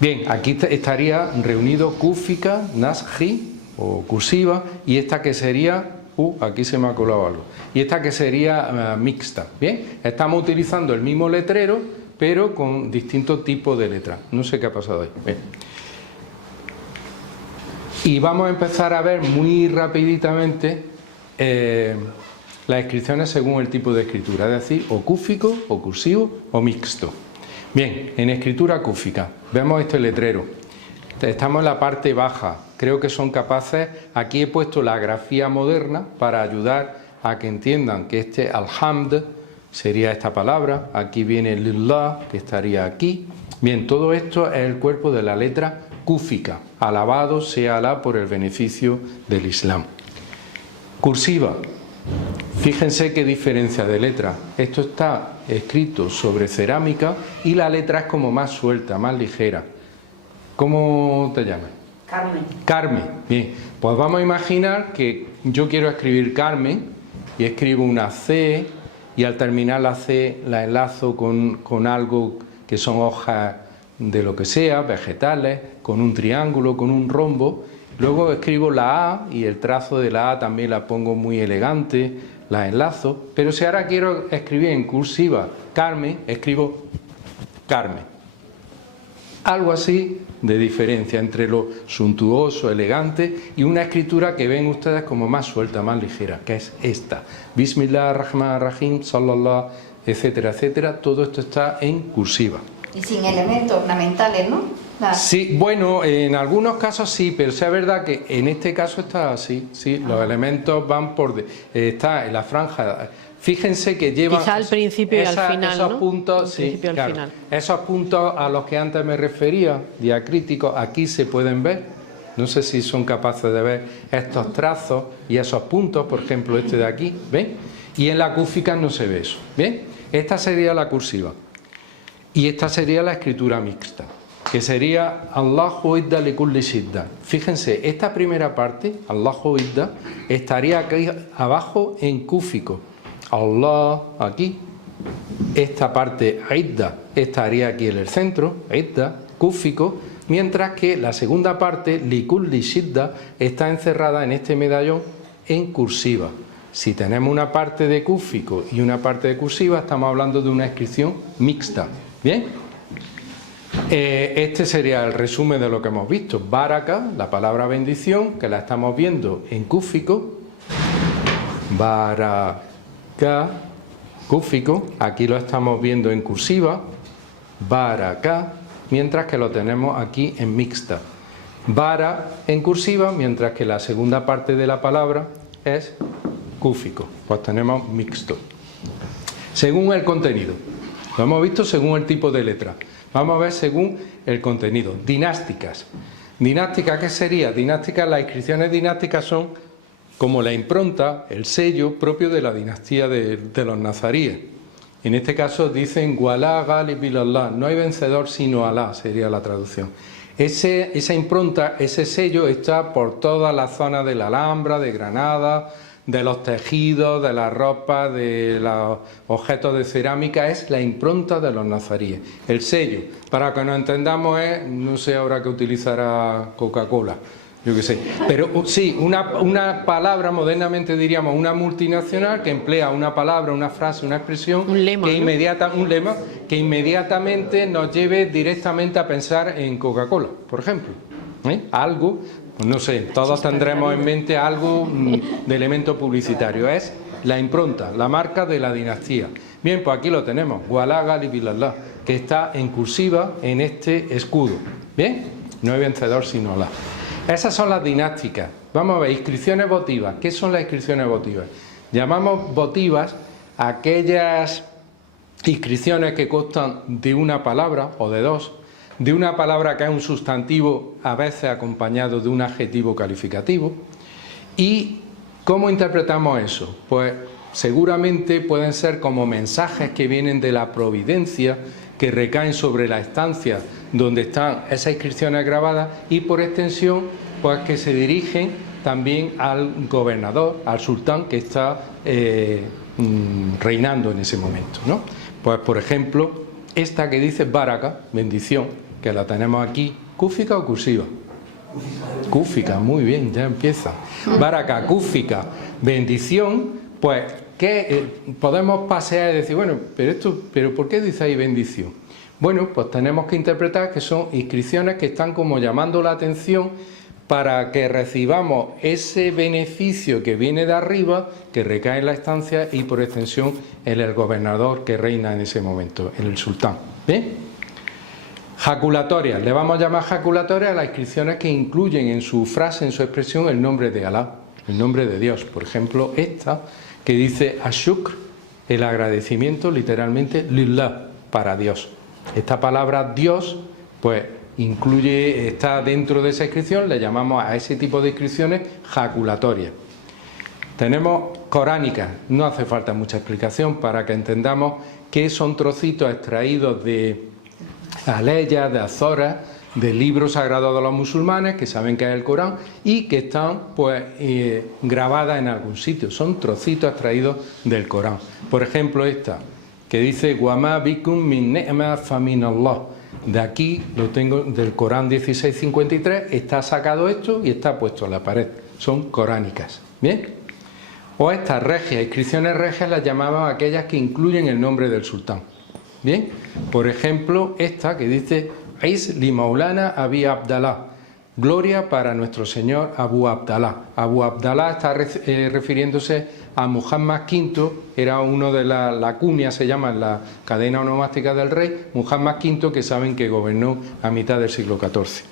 Bien, aquí estaría reunido cúfica, nasji o cursiva, y esta que sería, aquí se me ha colado algo, y esta que sería mixta. Bien, estamos utilizando el mismo letrero, pero con distintos tipos de letras. No sé qué ha pasado ahí. Bien. Y vamos a empezar a ver muy rapiditamente las inscripciones según el tipo de escritura, es decir, o cúfico, o cursivo, o mixto. Bien, en escritura cúfica, vemos este letrero. Estamos en la parte baja. Creo que son capaces, aquí he puesto la grafía moderna para ayudar a que entiendan que este alhamd sería esta palabra, aquí viene lillah, que estaría aquí. Bien, todo esto es el cuerpo de la letra cúfica. Alabado sea Alá por el beneficio del Islam. Cursiva. Fíjense qué diferencia de letra. Esto está escrito sobre cerámica y la letra es como más suelta, más ligera. ¿Cómo te llamas? Carmen. Carmen. Bien, pues vamos a imaginar que yo quiero escribir Carmen y escribo una C y al terminar la C la enlazo con algo que son hojas de lo que sea, vegetales, con un triángulo, con un rombo. Luego escribo la A y el trazo de la A también la pongo muy elegante, la enlazo. Pero si ahora quiero escribir en cursiva Carmen, escribo Carmen. Algo así de diferencia entre lo suntuoso, elegante y una escritura que ven ustedes como más suelta, más ligera, que es esta. Bismillah, Rahman, Rahim, Sallallahu, etcétera, etcétera. Todo esto está en cursiva. Y sin elementos ornamentales, ¿no? Sí, bueno, en algunos casos sí, pero sea verdad que en este caso está así, sí, los elementos van está en la franja. Fíjense que llevan quizá al principio y al final, esos ¿no? puntos, sí, claro, final. Esos puntos a los que antes me refería, diacríticos, aquí se pueden ver. No sé si son capaces de ver estos trazos y esos puntos, por ejemplo este de aquí, ¿ven? Y en la cúfica no se ve eso, ¿bien? Esta sería la cursiva y esta sería la escritura mixta, que sería Allahu idda li kulli shidda. Fíjense, esta primera parte, Allahu idda, estaría aquí abajo en cúfico. Allah aquí. Esta parte idda estaría aquí en el centro, idda, cúfico, mientras que la segunda parte, li kulli shidda, está encerrada en este medallón en cursiva. Si tenemos una parte de cúfico y una parte de cursiva, estamos hablando de una inscripción mixta. ¿Bien? Este sería el resumen de lo que hemos visto. Baraka, la palabra bendición, que la estamos viendo en cúfico. Baraka, cúfico. Aquí lo estamos viendo en cursiva. Baraka, mientras que lo tenemos aquí en mixta. Bara en cursiva, mientras que la segunda parte de la palabra es cúfico. Pues tenemos mixto. Según el contenido. Lo hemos visto según el tipo de letra. Vamos a ver según el contenido. Dinásticas. ¿Dinástica qué sería? Dinásticas, las inscripciones dinásticas son como la impronta, el sello propio de la dinastía de los nazaríes. En este caso dicen Walá Galib ilallah, no hay vencedor sino Alá, sería la traducción. Esa impronta, ese sello está por toda la zona de la Alhambra, de Granada, de los tejidos, de la ropa, de los objetos de cerámica, es la impronta de los nazaríes. El sello, para que nos entendamos, es, no sé ahora qué utilizará Coca-Cola, yo qué sé, pero sí, una palabra, modernamente diríamos una multinacional, que emplea una palabra, una frase, una expresión, un lema, que inmediatamente nos lleve directamente a pensar en Coca-Cola, por ejemplo. Algo, no sé, todos tendremos en mente algo de elemento publicitario, es la impronta, la marca de la dinastía. Bien, pues aquí lo tenemos, Walá Galib ilallah, que está en cursiva en este escudo. Bien, no hay vencedor sino Alá. Esas son las dinásticas. Vamos a ver, inscripciones votivas. ¿Qué son las inscripciones votivas? Llamamos votivas a aquellas inscripciones que constan de una palabra o de dos, de una palabra que es un sustantivo a veces acompañado de un adjetivo calificativo. ¿Y cómo interpretamos eso? Pues seguramente pueden ser como mensajes que vienen de la providencia, que recaen sobre la estancia donde están esas inscripciones grabadas y por extensión pues que se dirigen también al gobernador, al sultán que está reinando en ese momento, ¿no? Pues por ejemplo esta que dice Baraka, bendición, que la tenemos aquí, ¿cúfica o cursiva? Cúfica, muy bien, ya empieza. Baraka, cúfica, bendición, pues que podemos pasear y decir, bueno, pero ¿por qué dice ahí bendición? Bueno, pues tenemos que interpretar que son inscripciones que están como llamando la atención para que recibamos ese beneficio que viene de arriba, que recae en la estancia y por extensión en el gobernador que reina en ese momento, en el sultán. ¿Bien? Jaculatorias, le vamos a llamar jaculatorias a las inscripciones que incluyen en su frase, en su expresión, el nombre de Alá, el nombre de Dios. Por ejemplo, esta que dice Ashukr, el agradecimiento, literalmente Lillah, para Dios. Esta palabra Dios, pues está dentro de esa inscripción, le llamamos a ese tipo de inscripciones jaculatorias. Tenemos coránicas, no hace falta mucha explicación para que entendamos que son trocitos extraídos de aleyas, de azoras, de libros sagrados de los musulmanes, que saben que es el Corán, y que están pues grabadas en algún sitio. Son trocitos extraídos del Corán. Por ejemplo, esta, que dice Wama bikum min ni'ma fa min Allah. De aquí lo tengo del Corán 1653, está sacado esto y está puesto en la pared. Son coránicas. ¿Bien? O estas regias, inscripciones regias, las llamamos aquellas que incluyen el nombre del sultán. ¿Bien? Por ejemplo, esta que dice Is li Maulana Abi Abdallah. Gloria para nuestro señor Abu Abdalá. Abu Abdalá está refiriéndose a Muhammad V, era uno de la cunia, se llama en la cadena onomástica del rey, Muhammad V, que saben que gobernó a mitad del siglo XIV.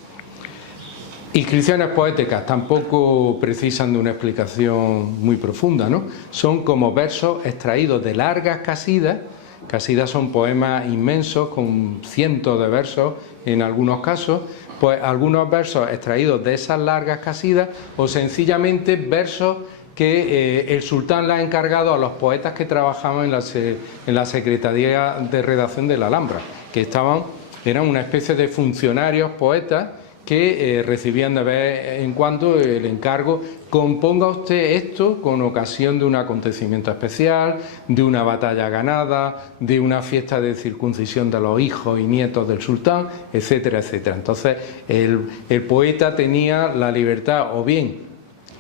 Inscripciones poéticas tampoco precisan de una explicación muy profunda, ¿no? Son como versos extraídos de largas casidas. Casidas son poemas inmensos con cientos de versos en algunos casos, pues algunos versos extraídos de esas largas casidas o sencillamente versos que el sultán le ha encargado a los poetas que trabajaban en la Secretaría de Redacción de la Alhambra, que eran una especie de funcionarios poetas que recibían de vez en cuando el encargo: componga usted esto con ocasión de un acontecimiento especial, de una batalla ganada, de una fiesta de circuncisión de los hijos y nietos del sultán, etcétera, etcétera. Entonces el poeta tenía la libertad o bien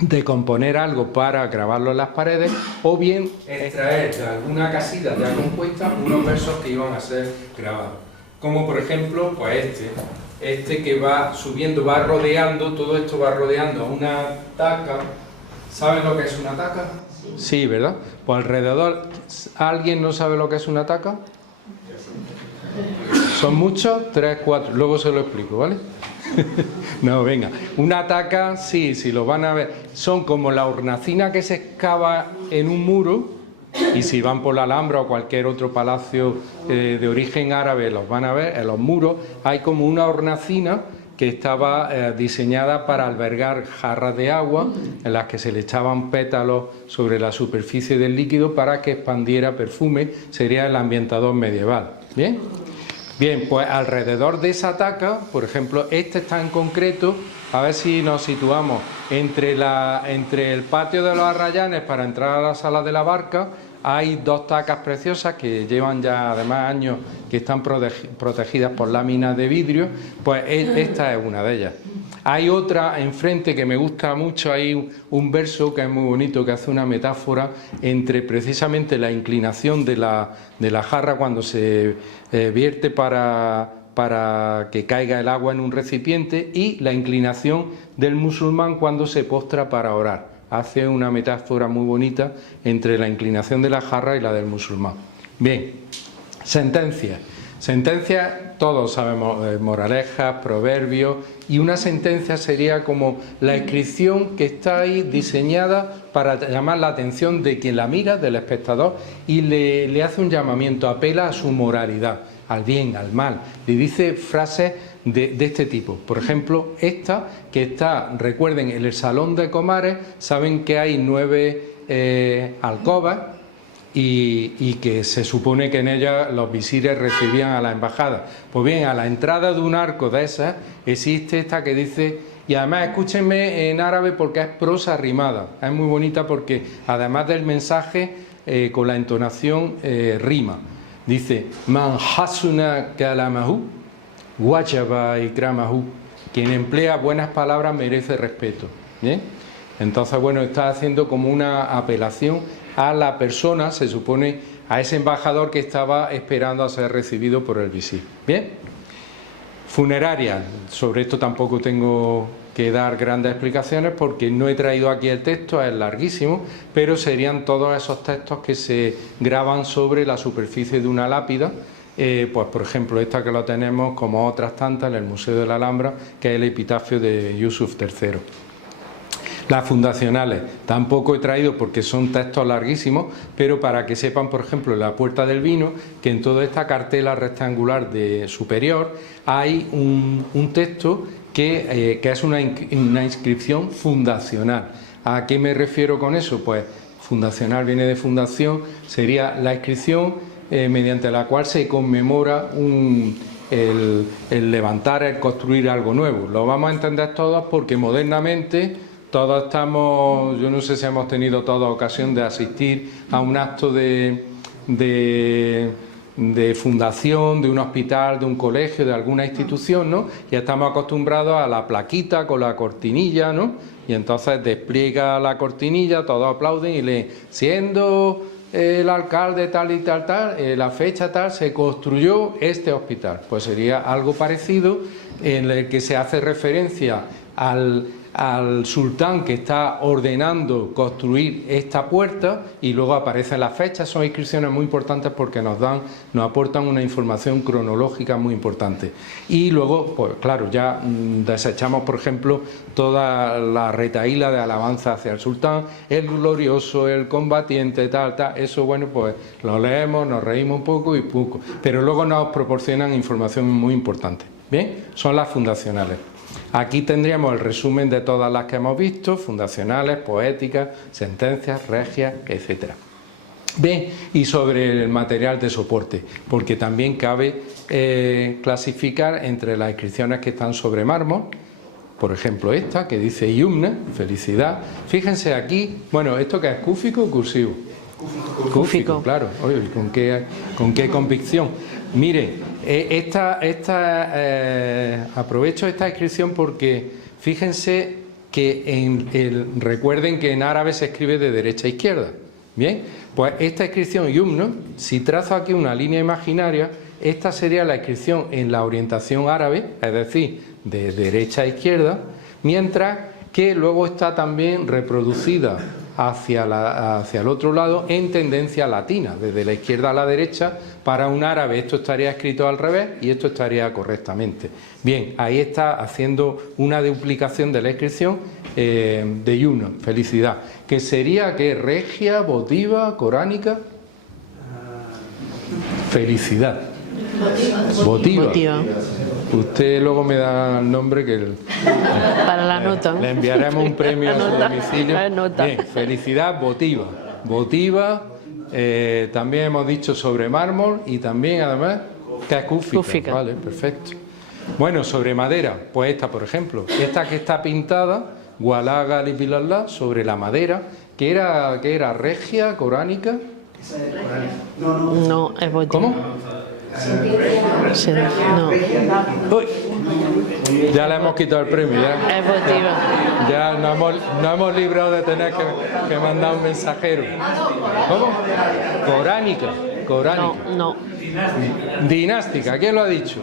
de componer algo para grabarlo en las paredes, o bien extraer de alguna casida ya compuesta unos versos que iban a ser grabados. Como por ejemplo, pues este que va subiendo, va rodeando, todo esto va rodeando a una taca. ¿Saben lo que es una taca? Sí, ¿verdad? Pues alrededor, ¿alguien no sabe lo que es una taca? ¿Son muchos? 3, 4, luego se lo explico, ¿vale? No, venga. Una taca, sí, lo van a ver. Son como la hornacina que se excava en un muro, y si van por la Alhambra o cualquier otro palacio de origen árabe los van a ver. En los muros hay como una hornacina que estaba diseñada para albergar jarras de agua en las que se le echaban pétalos sobre la superficie del líquido para que expandiera perfume. Sería el ambientador medieval. ¿Bien? Bien, pues alrededor de esa taca, por ejemplo, este está en concreto, a ver si nos situamos entre el patio de los Arrayanes para entrar a la sala de la barca. Hay 2 tacas preciosas que llevan ya además años, que están protegidas por láminas de vidrio, pues esta es una de ellas. Hay otra enfrente que me gusta mucho, hay un verso que es muy bonito, que hace una metáfora entre precisamente la inclinación de la jarra cuando se vierte para que caiga el agua en un recipiente, y la inclinación del musulmán cuando se postra para orar. Hace una metáfora muy bonita entre la inclinación de la jarra y la del musulmán. Bien, sentencias. Sentencias, todos sabemos, moralejas, proverbios, y una sentencia sería como la inscripción que está ahí diseñada para llamar la atención de quien la mira, del espectador, y le hace un llamamiento, apela a su moralidad, al bien, al mal, le dice frases de este tipo. Por ejemplo, esta que está, recuerden, en el Salón de Comares, saben que hay 9 alcobas y que se supone que en ellas los visires recibían a la embajada. Pues bien, a la entrada de un arco de esas existe esta que dice, y además escúchenme en árabe porque es prosa rimada, es muy bonita porque además del mensaje con la entonación rima. Dice, man hasuna kalamahu wajaba ikramahu, quien emplea buenas palabras merece respeto. ¿Bien? Entonces, bueno, está haciendo como una apelación a la persona, se supone, a ese embajador que estaba esperando a ser recibido por el visir. Bien, funeraria, sobre esto tampoco tengo que dar grandes explicaciones porque no he traído aquí el texto, es larguísimo, pero serían todos esos textos que se graban sobre la superficie de una lápida. Pues por ejemplo esta que lo tenemos, como otras tantas, en el Museo de la Alhambra, que es el epitafio de Yusuf III. Las fundacionales tampoco he traído porque son textos larguísimos, pero para que sepan, por ejemplo, en la Puerta del Vino, que en toda esta cartela rectangular de superior hay un texto que es una inscripción fundacional. ¿A qué me refiero con eso? Pues fundacional viene de fundación, sería la inscripción mediante la cual se conmemora el levantar, el construir algo nuevo. Lo vamos a entender todos porque modernamente todos estamos, yo no sé si hemos tenido toda ocasión de asistir a un acto de fundación, de un hospital, de un colegio, de alguna institución, ¿no? Ya estamos acostumbrados a la plaquita con la cortinilla, ¿no? Y entonces despliega la cortinilla, todos aplauden y leen, siendo el alcalde tal y tal, la fecha tal, se construyó este hospital. Pues sería algo parecido en el que se hace referencia al sultán que está ordenando construir esta puerta, y luego aparecen las fechas. Son inscripciones muy importantes porque nos aportan una información cronológica muy importante. Y luego, pues claro, ya desechamos, por ejemplo, toda la retahíla de alabanza hacia el sultán, el glorioso, el combatiente, tal, eso, bueno, pues lo leemos, nos reímos un poco y poco, pero luego nos proporcionan información muy importante. Bien, son las fundacionales. Aquí tendríamos el resumen de todas las que hemos visto: fundacionales, poéticas, sentencias, regias, etcétera. Bien, y sobre el material de soporte, porque también cabe clasificar entre las inscripciones que están sobre mármol. Por ejemplo, esta que dice Yumna, felicidad. Fíjense aquí, bueno, ¿esto qué es? ¿Cúfico o cursivo? Cúfico, claro. Oye, ¿con qué convicción? Mire, aprovecho esta inscripción porque fíjense que recuerden que en árabe se escribe de derecha a izquierda. Bien, pues esta inscripción Yumna, si trazo aquí una línea imaginaria, esta sería la inscripción en la orientación árabe, es decir, de derecha a izquierda, mientras que luego está también reproducida hacia el otro lado en tendencia latina, desde la izquierda a la derecha. Para un árabe esto estaría escrito al revés y esto estaría correctamente. Bien, ahí está haciendo una duplicación de la inscripción de Yumna, felicidad, que sería que regia, votiva, coránica, felicidad, votiva. Usted luego me da el nombre que para la nota. Le enviaremos un premio a su domicilio. Bien, felicidad, votiva. Votiva, también hemos dicho sobre mármol y también además que es cúfica. Vale, perfecto. Bueno, sobre madera, pues esta, por ejemplo, esta que está pintada, Walaga Libilallah, sobre la madera, que era regia, coránica. No, es votiva. ¿Cómo? Sí, no. Uy, ya le hemos quitado el premio, ya. Es votiva. Ya nos hemos librado de tener que mandar un mensajero. ¿Cómo? Coránica. No. Dinástica, ¿quién lo ha dicho?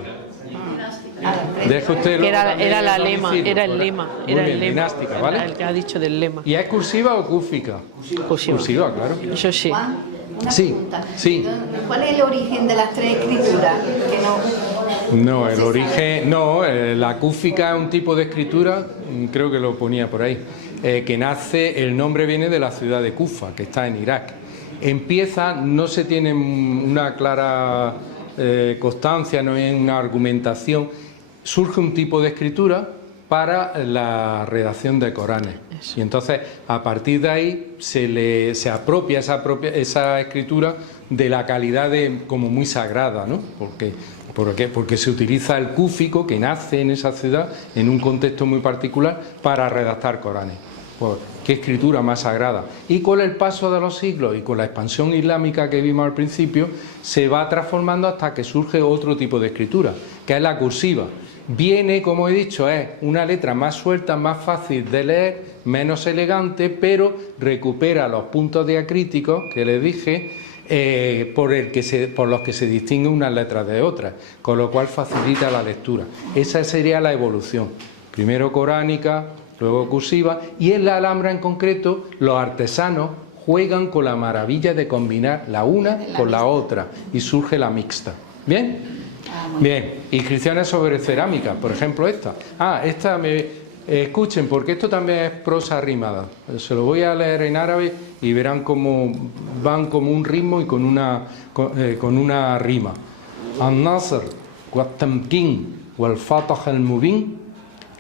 Deje usted era la lema, era el lema. Muy bien, dinástica, ¿vale? El que ha dicho del lema. ¿Y es cursiva o cúfica? Cursiva, claro. Eso sí. Una Sí, pregunta. sí. ¿Cuál es el origen de las tres escrituras? No, el origen, no, la cúfica es un tipo de escritura, creo que lo ponía por ahí, que nace, el nombre viene de la ciudad de Kufa, que está en Irak. Empieza, no se tiene una clara constancia, no hay una argumentación, surge un tipo de escritura para la redacción de Coranes. Y entonces, a partir de ahí, se apropia esa escritura de la calidad de como muy sagrada, ¿no? Porque se utiliza el cúfico, que nace en esa ciudad, en un contexto muy particular, para redactar Coranes. Pues, qué escritura más sagrada. Y con el paso de los siglos y con la expansión islámica que vimos al principio, se va transformando hasta que surge otro tipo de escritura, que es la cursiva. Viene, como he dicho, es una letra más suelta, más fácil de leer, menos elegante, pero recupera los puntos diacríticos que les dije, por los que se distinguen unas letras de otras, con lo cual facilita la lectura. Esa sería la evolución. Primero coránica, luego cursiva, y en la Alhambra en concreto los artesanos juegan con la maravilla de combinar la una con la otra y surge la mixta. ¿Bien? Bien, inscripciones sobre cerámica, por ejemplo esta. Escuchen, porque esto también es prosa rimada. Se lo voy a leer en árabe y verán cómo van como un ritmo y con una rima. An-Nasr wa-Tamkin wal-Fatah al-Mubin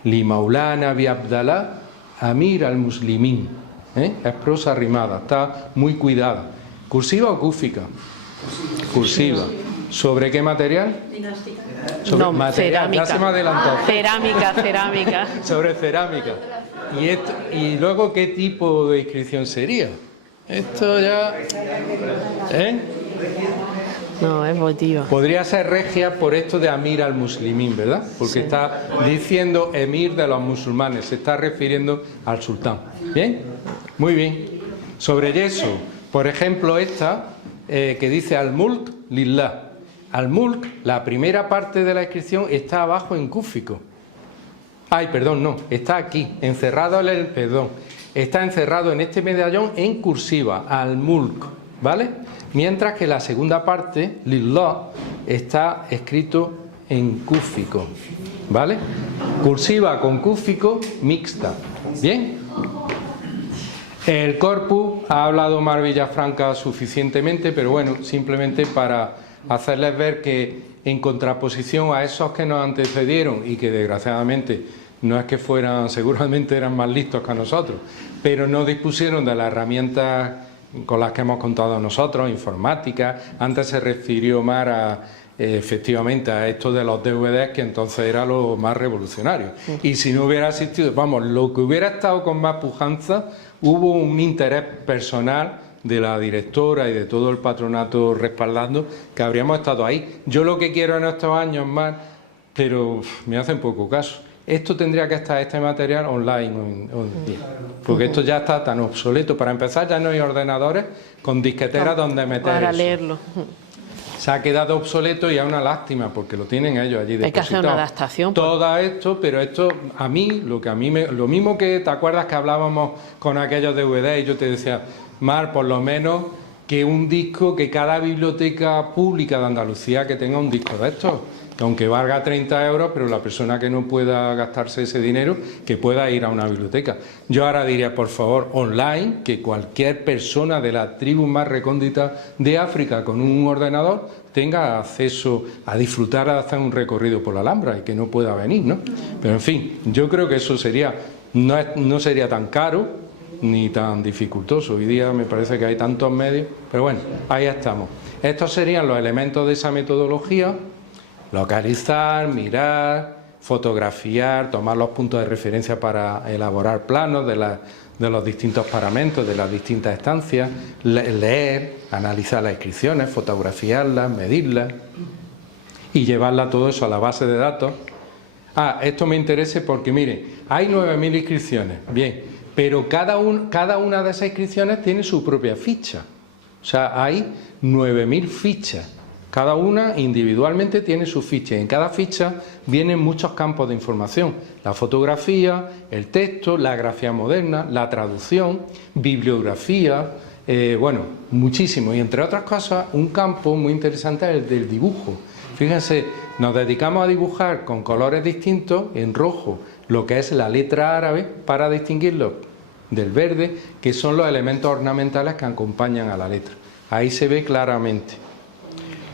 li Maulana bi Abdallah Amir al-Muslimin. Es prosa rimada, está muy cuidada. ¿Cursiva o cúfica? Cursiva. ¿Sobre qué material? Dinástica. Sobre no, material. cerámica. Ya se me adelantó. Cerámica. Sobre cerámica. ¿Y luego qué tipo de inscripción sería? Esto ya... No, es votiva. Podría ser regia por esto de Amir al-Muslimin, ¿verdad? Porque sí, está diciendo emir de los musulmanes, se está refiriendo al sultán. ¿Bien? Muy bien. Sobre yeso, por ejemplo, esta que dice al-Mulk lillah. Al-Mulk, la primera parte de la inscripción está abajo en cúfico. Ay, perdón, no, está aquí, encerrado está encerrado en este medallón en cursiva, al-Mulk, ¿vale? Mientras que la segunda parte, Lillah, está escrito en cúfico, ¿vale? Cursiva con cúfico mixta, ¿bien? El corpus ha hablado Mar Villafranca suficientemente, pero bueno, simplemente para hacerles ver que en contraposición a esos que nos antecedieron y que desgraciadamente no es que fueran, seguramente eran más listos que nosotros, pero no dispusieron de las herramientas con las que hemos contado nosotros, informática. Antes se refirió Mar a, efectivamente, a esto de los DVDs, que entonces era lo más revolucionario. Y si no hubiera existido, vamos, lo que hubiera estado con más pujanza, hubo un interés personal de la directora y de todo el patronato respaldando, que habríamos estado ahí. Yo lo que quiero en estos años más, pero me hacen poco caso, esto tendría que estar, este material, online hoy en día, porque esto ya está tan obsoleto. Para empezar, ya no hay ordenadores con disqueteras donde meter para eso. leerlo. Se ha quedado obsoleto y es una lástima, porque lo tienen ellos allí depositado. Hay que hacer una adaptación. Todo esto, pero esto, a mí, lo mismo que te acuerdas que hablábamos con aquellos DVD y yo te decía, Mar, por lo menos que un disco, que cada biblioteca pública de Andalucía que tenga un disco de estos, que aunque valga 30 euros, pero la persona que no pueda gastarse ese dinero, que pueda ir a una biblioteca. Yo ahora diría, por favor, online, que cualquier persona de la tribu más recóndita de África con un ordenador tenga acceso a disfrutar, a hacer un recorrido por la Alhambra y que no pueda venir, ¿no? Pero en fin, yo creo que eso sería, no sería tan caro ni tan dificultoso. Hoy día me parece que hay tantos medios, pero bueno, ahí estamos. Estos serían los elementos de esa metodología: localizar, mirar, fotografiar, tomar los puntos de referencia para elaborar planos de los distintos paramentos, de las distintas estancias, leer, analizar las inscripciones, fotografiarlas, medirlas y llevarla todo eso a la base de datos. Esto me interesa porque, miren, hay 9.000 inscripciones, bien, pero cada una de esas inscripciones tiene su propia ficha. O sea, hay 9.000 fichas. Cada una individualmente tiene su ficha. En cada ficha vienen muchos campos de información: la fotografía, el texto, la grafía moderna, la traducción, bibliografía, bueno, muchísimo. Y entre otras cosas, un campo muy interesante es el del dibujo. Fíjense, nos dedicamos a dibujar con colores distintos, en rojo, lo que es la letra árabe, para distinguirlo del verde, que son los elementos ornamentales que acompañan a la letra. Ahí se ve claramente.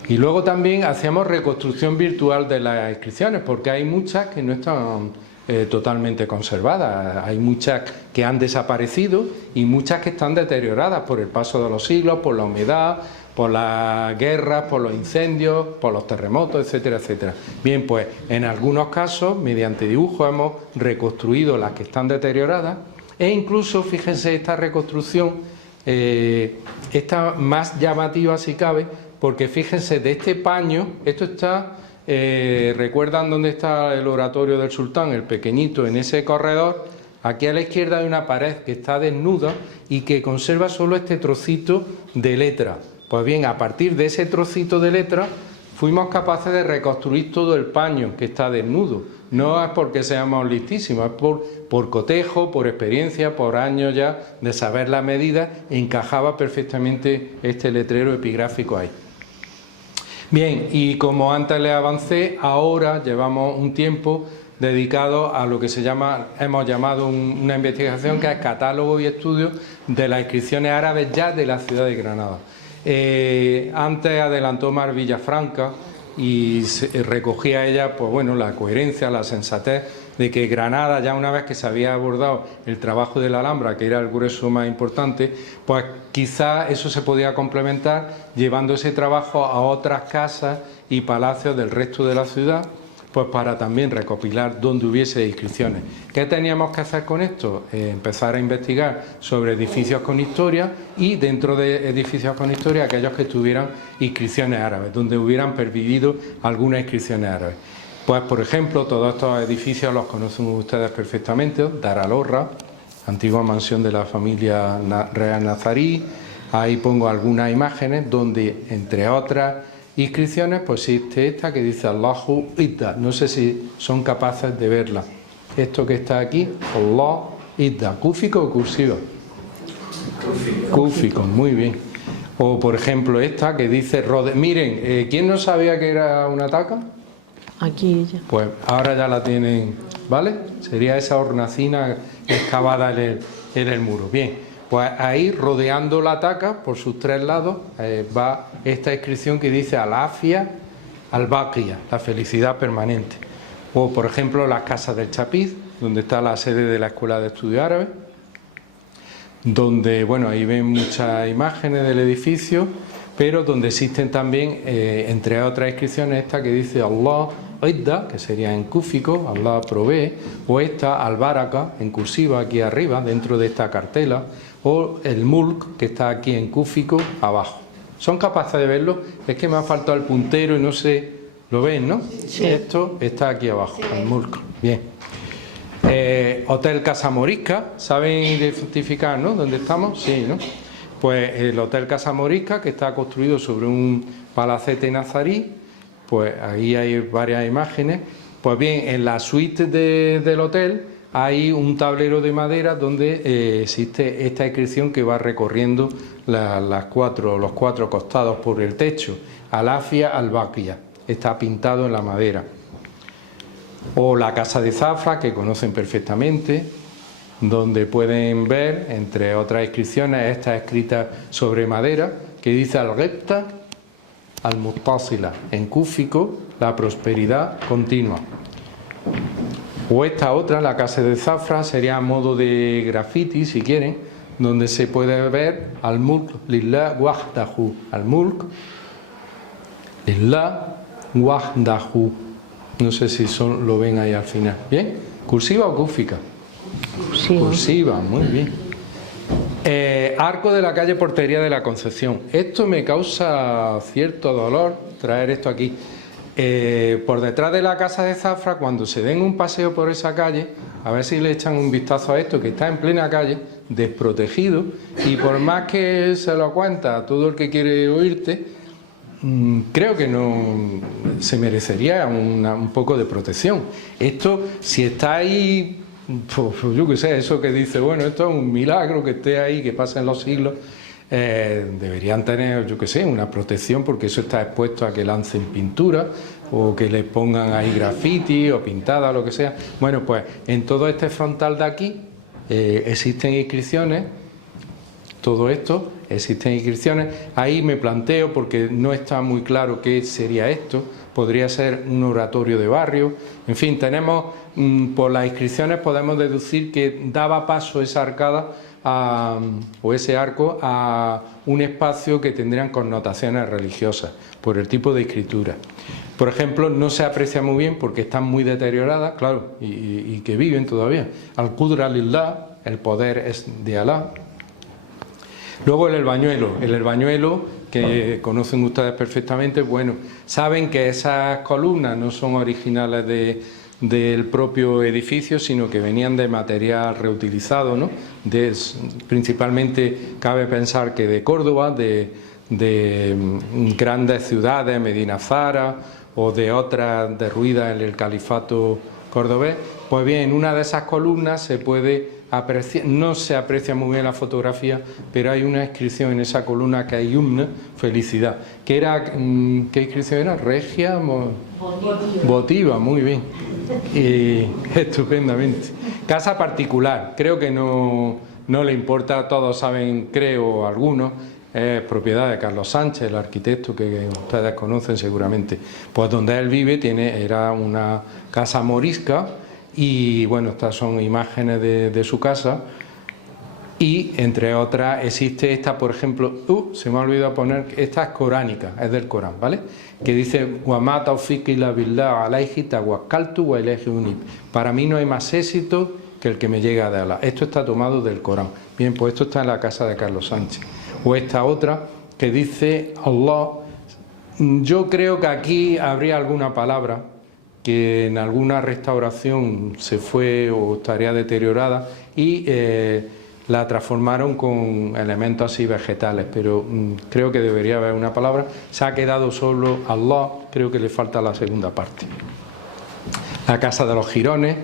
Y luego también hacíamos reconstrucción virtual de las inscripciones, porque hay muchas que no están totalmente conservadas. Hay muchas que han desaparecido y muchas que están deterioradas por el paso de los siglos, por la humedad, por las guerras, por los incendios, por los terremotos, etcétera, etcétera. Bien, pues en algunos casos, mediante dibujo, hemos reconstruido las que están deterioradas, e incluso, fíjense, esta reconstrucción está más llamativa si cabe, porque fíjense, de este paño, esto está, ¿recuerdan dónde está el oratorio del sultán? El pequeñito, en ese corredor. Aquí a la izquierda hay una pared que está desnuda y que conserva solo este trocito de letra. Pues bien, a partir de ese trocito de letra fuimos capaces de reconstruir todo el paño que está desnudo. No es porque seamos listísimos, es por cotejo, por experiencia, por años ya de saber la medida, encajaba perfectamente este letrero epigráfico ahí. Bien, y como antes les avancé, ahora llevamos un tiempo dedicado a lo que hemos llamado una investigación que es catálogo y estudio de las inscripciones árabes ya de la ciudad de Granada. Antes adelantó Mar Villafranca y recogía ella, pues bueno, la coherencia, la sensatez de que Granada, ya una vez que se había abordado el trabajo de la Alhambra, que era el grueso más importante, pues quizá eso se podía complementar llevando ese trabajo a otras casas y palacios del resto de la ciudad, pues para también recopilar donde hubiese inscripciones. ¿Qué teníamos que hacer con esto? Empezar a investigar sobre edificios con historia y dentro de edificios con historia aquellos que tuvieran inscripciones árabes, donde hubieran pervivido algunas inscripciones árabes. Pues, por ejemplo, todos estos edificios los conocen ustedes perfectamente: Dar al-Horra, antigua mansión de la familia real nazarí. Ahí pongo algunas imágenes donde, entre otras inscripciones, pues existe esta que dice Allahu Idda. No sé si son capaces de verla. esto que está aquí, Allah idda, ¿cúfico o cursiva? Cúfico, muy bien. O por ejemplo esta que dice, miren, ¿quién no sabía que era una taca? Aquí ella. Pues ahora ya la tienen, ¿vale? Sería esa hornacina excavada en el muro. Bien, pues ahí rodeando la taca, por sus tres lados, va esta inscripción que dice Al-Afia Al-Baqia, la felicidad permanente. O por ejemplo las casas del Chapiz, donde está la sede de la Escuela de Estudios Árabes, donde, bueno, ahí ven muchas imágenes del edificio, pero donde existen también, entre otras inscripciones, esta que dice Allah Idda, que sería en cúfico, Allah provee, o esta Al-Baraka, en cursiva, aquí arriba, dentro de esta cartela, o el Mulk, que está aquí en cúfico, abajo. ¿Son capaces de verlo? Es que me ha faltado el puntero y no sé, ¿lo ven, no? Sí. Esto está aquí abajo, Sí. el Mulk. Bien. Hotel Casa Morisca, ¿saben identificar, no? ¿Dónde estamos? Sí, ¿no? Pues el Hotel Casa Morisca, que está construido sobre un palacete nazarí, pues ahí hay varias imágenes. Pues bien, en la suite del hotel hay un tablero de madera donde existe esta inscripción que va recorriendo los cuatro costados por el techo. Al-Afia Al-Baqia, está pintado en la madera. O la Casa de Zafra, que conocen perfectamente, donde pueden ver, entre otras inscripciones, esta escrita sobre madera, que dice Al-Ghebta Al-Muttasila, en cúfico, la prosperidad continua. O esta otra, la Casa de Zafra, sería a modo de graffiti, si quieren, donde se puede ver Al-Mulk Lillah Wahdahu, Al-Mulk Lillah Wahdahu. No sé si lo ven ahí al final. ¿Bien? ¿Cursiva o cúfica? Cursiva. Cursiva, muy bien. Arco de la calle Portería de la Concepción. Esto me causa cierto dolor traer esto aquí. Por detrás de la Casa de Zafra, cuando se den un paseo por esa calle, a ver si le echan un vistazo a esto, que está en plena calle, desprotegido, y por más que se lo cuenta a todo el que quiere oírte, creo que no se merecería un poco de protección. Esto, si está ahí, pues yo qué sé, eso que dice, bueno, esto es un milagro que esté ahí, que pasen los siglos, deberían tener, yo qué sé, una protección, porque eso está expuesto a que lancen pintura o que le pongan ahí graffiti o pintada, lo que sea. Bueno, pues en todo este frontal de aquí existen inscripciones. Todo esto, existen inscripciones. Ahí me planteo, porque no está muy claro qué sería esto. Podría ser un oratorio de barrio. En fin, tenemos, por las inscripciones podemos deducir que daba paso esa arcada o ese arco a un espacio que tendrían connotaciones religiosas, por el tipo de escritura. Por ejemplo, no se aprecia muy bien porque están muy deterioradas, claro, y que viven todavía. Al-Qudra Lillah, el poder es de Alá. Luego el herbañuelo, que conocen ustedes perfectamente, bueno, saben que esas columnas no son originales del propio edificio, sino que venían de material reutilizado, ¿no? Principalmente cabe pensar que de Córdoba, de grandes ciudades, Medina Zara, o de otras derruidas en el califato cordobés. Pues bien, en una de esas columnas se puede apreciar, no se aprecia muy bien la fotografía, pero hay una inscripción en esa columna que hay Yumna, felicidad. ¿Qué inscripción era? Regia, votiva, muy bien. Estupendamente. Casa particular, creo que no le importa, todos saben, creo, algunos, es propiedad de Carlos Sánchez, el arquitecto que ustedes conocen seguramente. Pues donde él vive era una casa morisca. Y bueno, estas son imágenes de su casa. Y entre otras existe esta, por ejemplo, se me ha olvidado poner, esta es coránica, es del Corán, ¿vale? Que dice, Wa tawfiqi illa billah alayhi tawakkaltu wa ilayhi unib. Para mí no hay más éxito que el que me llega de Alá. Esto está tomado del Corán. Bien, pues esto está en la casa de Carlos Sánchez. O esta otra que dice, Allah. Yo creo que aquí habría alguna palabra que en alguna restauración se fue o estaría deteriorada y la transformaron con elementos así vegetales, pero creo que debería haber una palabra. Se ha quedado solo Allah, creo que le falta la segunda parte. La Casa de los Girones,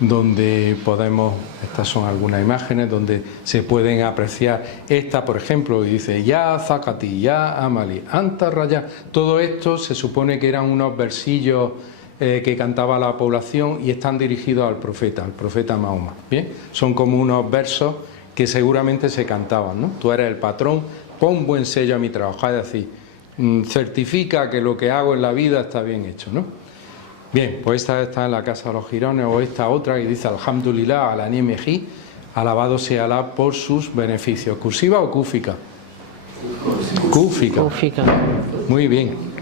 donde podemos, estas son algunas imágenes donde se pueden apreciar. Esta, por ejemplo, dice ya Zakati, ya Amali, Anta Raya. Todo esto se supone que eran unos versillos que cantaba la población y están dirigidos al profeta Mahoma. Bien, son como unos versos que seguramente se cantaban, ¿no? Tú eres el patrón, pon buen sello a mi trabajo, es decir, certifica que lo que hago en la vida está bien hecho, ¿no? Bien, pues esta está en la Casa de los Girones, o esta otra que dice Alhamdulillah ala ni'mehi, alabado sea Alá por sus beneficios. ¿Cursiva o cúfica? Cúfica. Cúfica. Muy bien.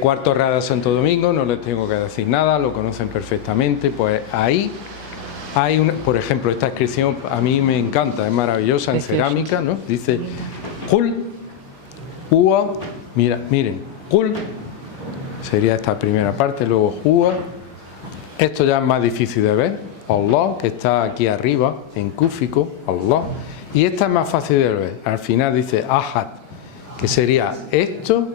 Cuarto Real de Santo Domingo, no les tengo que decir nada, lo conocen perfectamente. Pues ahí hay una, por ejemplo, esta inscripción a mí me encanta, es maravillosa, en cerámica, ¿no? Dice Qul Huwa, miren, Qul sería esta primera parte, luego Huwa, esto ya es más difícil de ver, Allah, que está aquí arriba, en cúfico, Allah, y esta es más fácil de ver, al final dice Ahad, que sería esto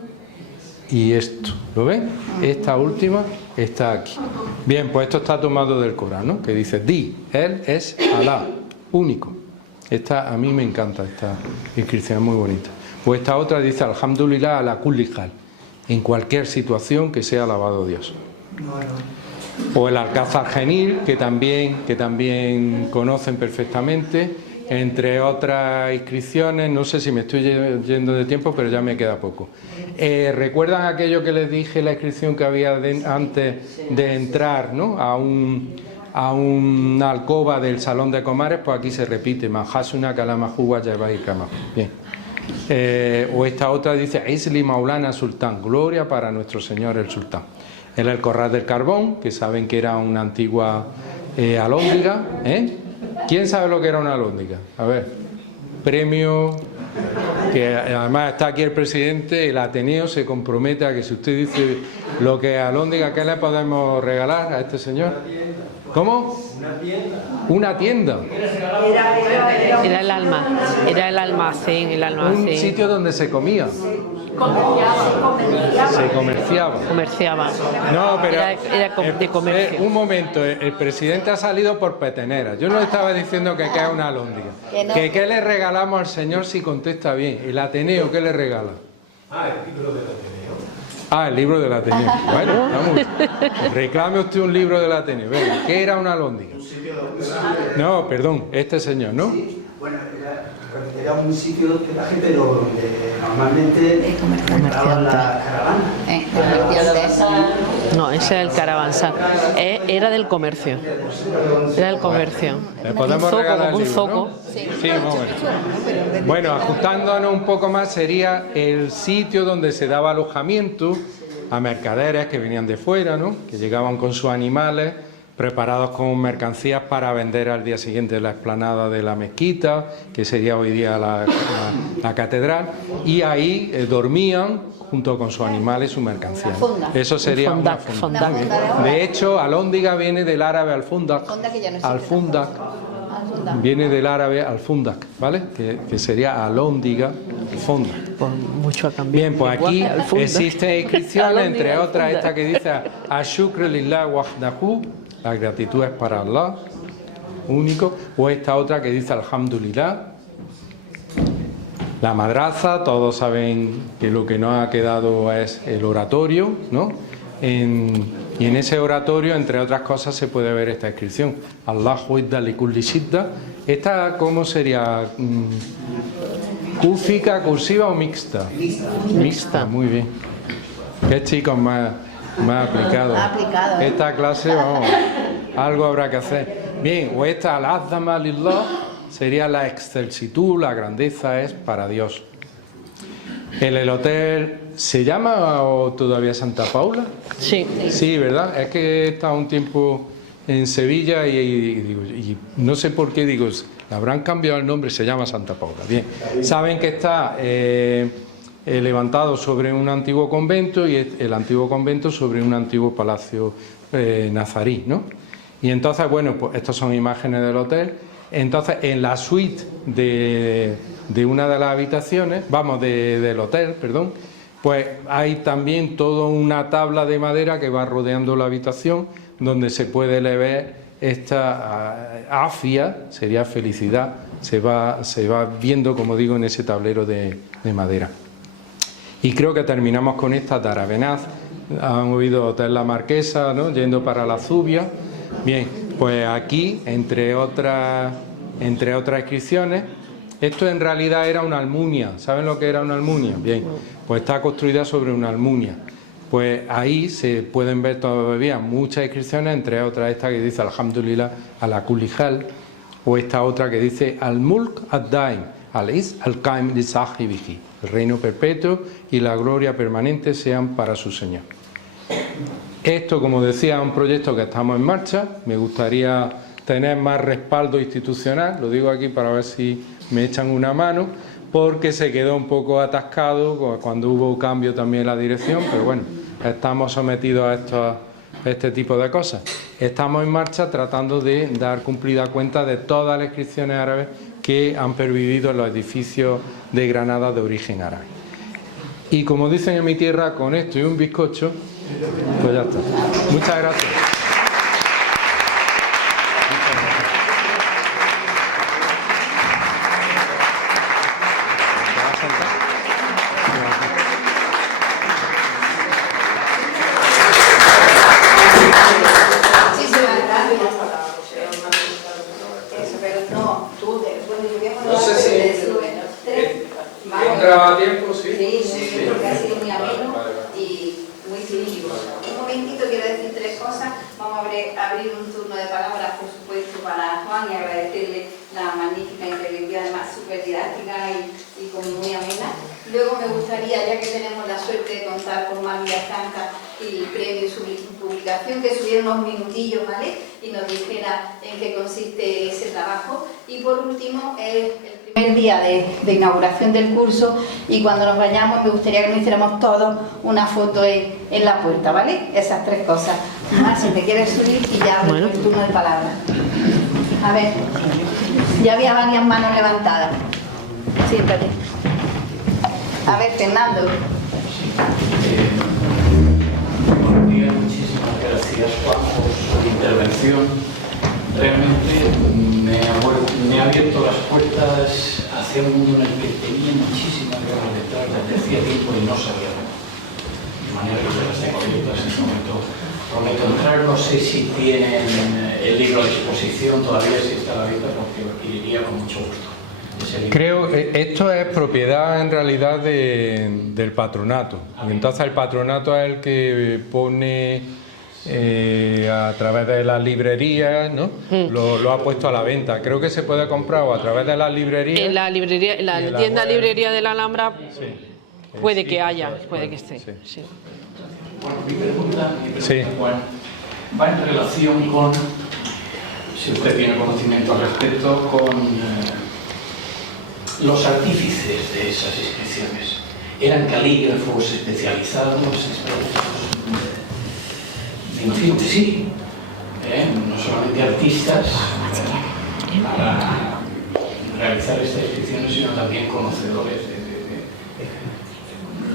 y esto, ¿lo ven? Esta última está aquí. Bien, pues esto está tomado del Corán, ¿no? Que dice Di, Él es Alá, único. Esta a mí me encanta, esta inscripción es muy bonita. Pues esta otra dice Alhamdulillah ala kulli hal, en cualquier situación que sea alabado Dios. O el Alcázar Genil, que también conocen perfectamente, entre otras inscripciones. No sé si me estoy yendo de tiempo, pero ya me queda poco. ¿Recuerdan aquello que les dije, la inscripción que había antes de entrar, ¿no? a una alcoba del Salón de Comares? Pues aquí se repite, Mahasuna Kalamahuwa Yabai Kama. Bien. O esta otra dice Isli Maulana Sultán, gloria para nuestro Señor el Sultán. El Corral del Carbón, que saben que era una antigua alhóndiga, ¿Quién sabe lo que era una alhóndiga? A ver, premio, que además está aquí el presidente, el Ateneo se compromete a que si usted dice lo que es alhóndiga, ¿qué le podemos regalar a este señor? ¿Cómo? Una tienda. Era el almacén, Un sitio donde se comía. Se comerciaba. No, pero era de comercio. Un momento, el presidente ha salido por petenera. Yo no estaba diciendo que es una alhóndiga. Que qué le regalamos al señor si contesta bien. El Ateneo, ¿qué le regala? El libro del Ateneo. El libro del Ateneo. Bueno, vamos. Reclame usted un libro del Ateneo. Venga, ¿qué era una alhóndiga? No, perdón, este señor, ¿no? Sí, bueno, era un sitio donde la gente normalmente compraba la caravana. No, ese es el caravansa. Era del comercio. Era del comercio. Le podemos regalar como un el libro, zoco. ¿no? Sí, bueno, ajustándonos un poco más, sería el sitio donde se daba alojamiento a mercaderes que venían de fuera, ¿no? Que llegaban con sus animales preparados con mercancías para vender al día siguiente en la explanada de la mezquita, que sería hoy día la catedral, y ahí dormían junto con sus animales y su mercancía. Eso sería una funda. De hecho, alhóndiga viene del árabe al-fundak. Al-fundak viene del árabe al-fundak, ¿vale? Que sería alhóndiga, fonda. Pues mucho ha cambiado. Bien, pues aquí existen inscripciones, entre otras esta que dice Ashukr lillah wahdahu, la gratitud es para Allah, único, o esta otra que dice Alhamdulillah. La madraza, todos saben que lo que nos ha quedado es el oratorio, ¿no? Y en ese oratorio, entre otras cosas, se puede ver esta inscripción. Allahu idda li kulli shidda. ¿Esta cómo sería? ¿Cúfica, cursiva o mixta? Mixta, muy bien. Qué chicos más aplicados. Esta clase, vamos, algo habrá que hacer. Bien, o esta al-azama lillah sería la excelsitud, la grandeza es para Dios. ¿El hotel se llama o todavía Santa Paula? Sí. Sí, ¿verdad? Es que he estado un tiempo en Sevilla y no sé por qué digo, habrán cambiado el nombre, se llama Santa Paula. Bien, saben que está levantado sobre un antiguo convento y el antiguo convento sobre un antiguo palacio nazarí, ¿no? Y entonces, bueno, pues estas son imágenes del hotel. Entonces, en la suite de una de las habitaciones, del hotel, perdón, pues hay también toda una tabla de madera que va rodeando la habitación donde se puede esta afia, sería felicidad, se va viendo, como digo, en ese tablero de madera. Y creo que terminamos con esta Tarabenaz. Han oído Hotel La Marquesa, ¿no?, yendo para la Zubia. Bien, pues aquí, entre otras inscripciones, esto en realidad era una almunia. ¿Saben lo que era una almunia? Bien, pues está construida sobre una almunia. Pues ahí se pueden ver todavía muchas inscripciones, entre otras esta que dice Alhamdulillah ala kulli hal, o esta otra que dice Al-Mulk ad-Daim, al-Is al-Qaim li sahibihi, el reino perpetuo y la gloria permanente sean para su Señor. Esto, como decía, es un proyecto que estamos en marcha. Me gustaría tener más respaldo institucional, lo digo aquí para ver si me echan una mano, porque se quedó un poco atascado cuando hubo cambio también en la dirección, pero bueno, estamos sometidos a este tipo de cosas. Estamos en marcha tratando de dar cumplida cuenta de todas las inscripciones árabes que han pervivido en los edificios de Granada de origen árabe. Y como dicen en mi tierra, con esto y un bizcocho, pues ya está. Muchas gracias. ¿Entraba a tiempo? Sí, porque ha sido muy ameno y muy cínico. Un momentito, quiero decir tres cosas. Vamos a abrir un turno de palabras, por supuesto, para Juan y agradecerle la magnífica intervención, además súper didáctica y como muy amena. Luego me gustaría, ya que tenemos la suerte de contar con María Estanca y el premio y su publicación, que subiera unos minutillos, ¿vale?, y nos dijera en qué consiste ese trabajo. Y por último, el primer día de inauguración del curso, y cuando nos vayamos me gustaría que nos hiciéramos todos una foto en la puerta, ¿vale? Esas tres cosas. Mar, si te quieres subir y ya abro el turno de palabras. A ver, ya había varias manos levantadas. Siéntate. A ver, Fernando. Buenos días, muchísimas gracias, Juan, por su intervención. Realmente me ha abierto las puertas hacia un mundo en el que tenía muchísimas ganas de entrar desde hacía tiempo y no sabía nada. De manera que se las tengo abiertas en este momento. Prometo entrar, no sé si tienen el libro a disposición todavía, si está a la venta, porque lo adquiriría con mucho gusto. Creo que esto es propiedad en realidad del patronato. Y entonces el patronato es el que pone a través de las librerías, ¿no? Lo ha puesto a la venta. Creo que se puede comprar o a través de las librerías. En la librería, en la tienda librería de la Alhambra, sí, puede que haya, puede que esté. Sí. Sí. Bueno, mi pregunta, Juan, va en relación con, si usted tiene conocimiento al respecto, con los artífices de esas inscripciones. ¿Eran calígrafos especializados, me imagino que sí, no solamente artistas para realizar estas inscripciones, sino también conocedores de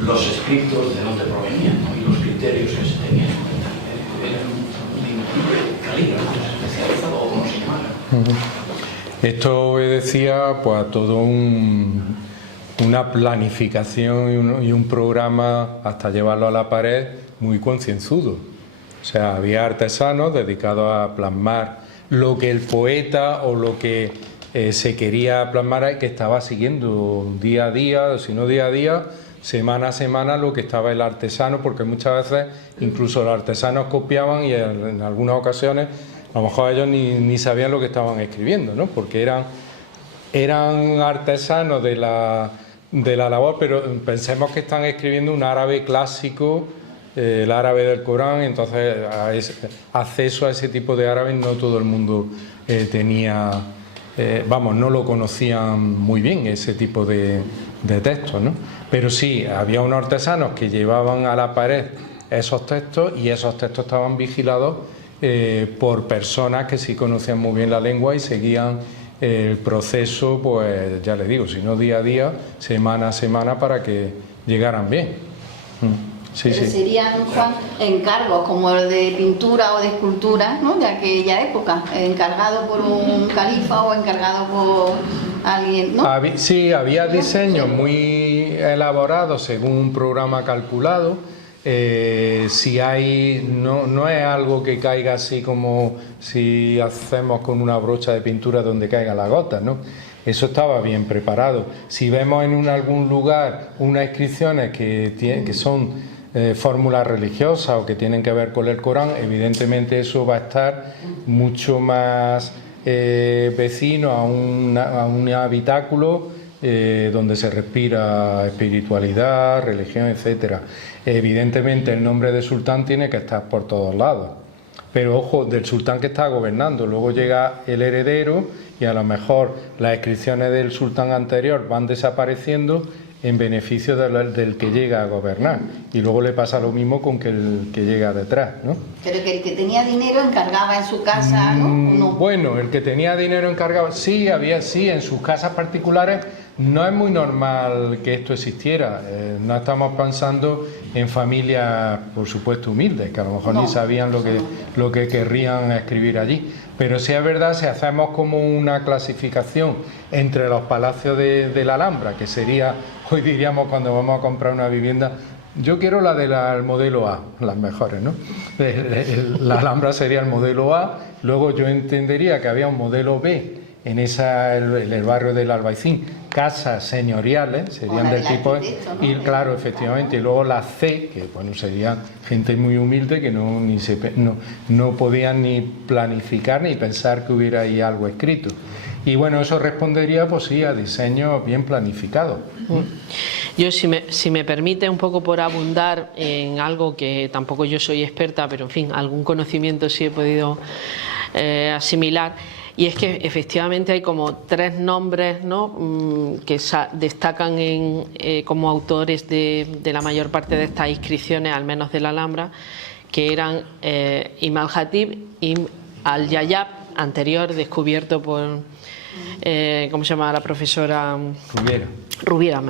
los escritos, de dónde provenían, ¿no?, y los criterios que se tenían en cuenta. Eran calígrafos especializados, o como se llamaran. Esto obedecía pues a todo una planificación y un programa hasta llevarlo a la pared muy concienzudo. O sea, había artesanos dedicados a plasmar lo que el poeta o lo que se quería plasmar, que estaba siguiendo día a día, si no día a día, semana a semana, lo que estaba el artesano, porque muchas veces incluso los artesanos copiaban y en algunas ocasiones a lo mejor ellos ni sabían lo que estaban escribiendo, ¿no? Porque eran artesanos de la labor, pero pensemos que están escribiendo un árabe clásico, el árabe del Corán. Entonces acceso a ese tipo de árabe no todo el mundo tenía, no lo conocían muy bien, ese tipo de textos, ¿no? Pero sí, había unos artesanos que llevaban a la pared esos textos, y esos textos estaban vigilados por personas que sí conocían muy bien la lengua y seguían el proceso, pues ya les digo, si no día a día, semana a semana, para que llegaran bien. Sí, pero sí. serían, Juan, encargos como el de pintura o de escultura, ¿no?, de aquella época, encargado por un califa o encargado por alguien, ¿no? Sí, había diseños muy elaborados según un programa calculado. Si hay, no es algo que caiga así como si hacemos con una brocha de pintura donde caigan las gotas, ¿no? Eso estaba bien preparado. Si vemos en algún lugar unas inscripciones que son fórmulas religiosas o que tienen que ver con el Corán, evidentemente eso va a estar mucho más vecino a un habitáculo donde se respira espiritualidad, religión, etcétera. Evidentemente el nombre de sultán tiene que estar por todos lados, pero ojo, del sultán que está gobernando, luego llega el heredero y a lo mejor las inscripciones del sultán anterior van desapareciendo en beneficio del que llega a gobernar, y luego le pasa lo mismo con el que llega detrás, ¿no? Pero que el que tenía dinero encargaba en su casa, ¿no? No. Bueno, el que tenía dinero encargaba, sí, en sus casas particulares. No es muy normal que esto existiera. No estamos pensando en familias, por supuesto, humildes, que a lo mejor ni sabían lo que querrían escribir allí. Pero sí es verdad, si hacemos como una clasificación entre los palacios de la Alhambra, que sería, hoy diríamos cuando vamos a comprar una vivienda, yo quiero la del modelo A, las mejores, ¿no? La Alhambra sería el modelo A, luego yo entendería que había un modelo B en el barrio del Albaicín, casas señoriales, serían del tipo, ¿no? Y claro, efectivamente, y luego la C, que bueno, serían gente muy humilde que no podían ni planificar ni pensar que hubiera ahí algo escrito. Y bueno, eso respondería, pues sí, a diseños bien planificados. Yo, si me permite, un poco por abundar en algo que tampoco yo soy experta, pero en fin, algún conocimiento sí he podido asimilar. Y es que efectivamente hay como 3 nombres, ¿no?, que destacan como autores de la mayor parte de estas inscripciones, al menos de la Alhambra, que eran Ibn al-Hatib, Ibn al-Yayab, anterior, descubierto por, ¿cómo se llama la profesora? Rubiera.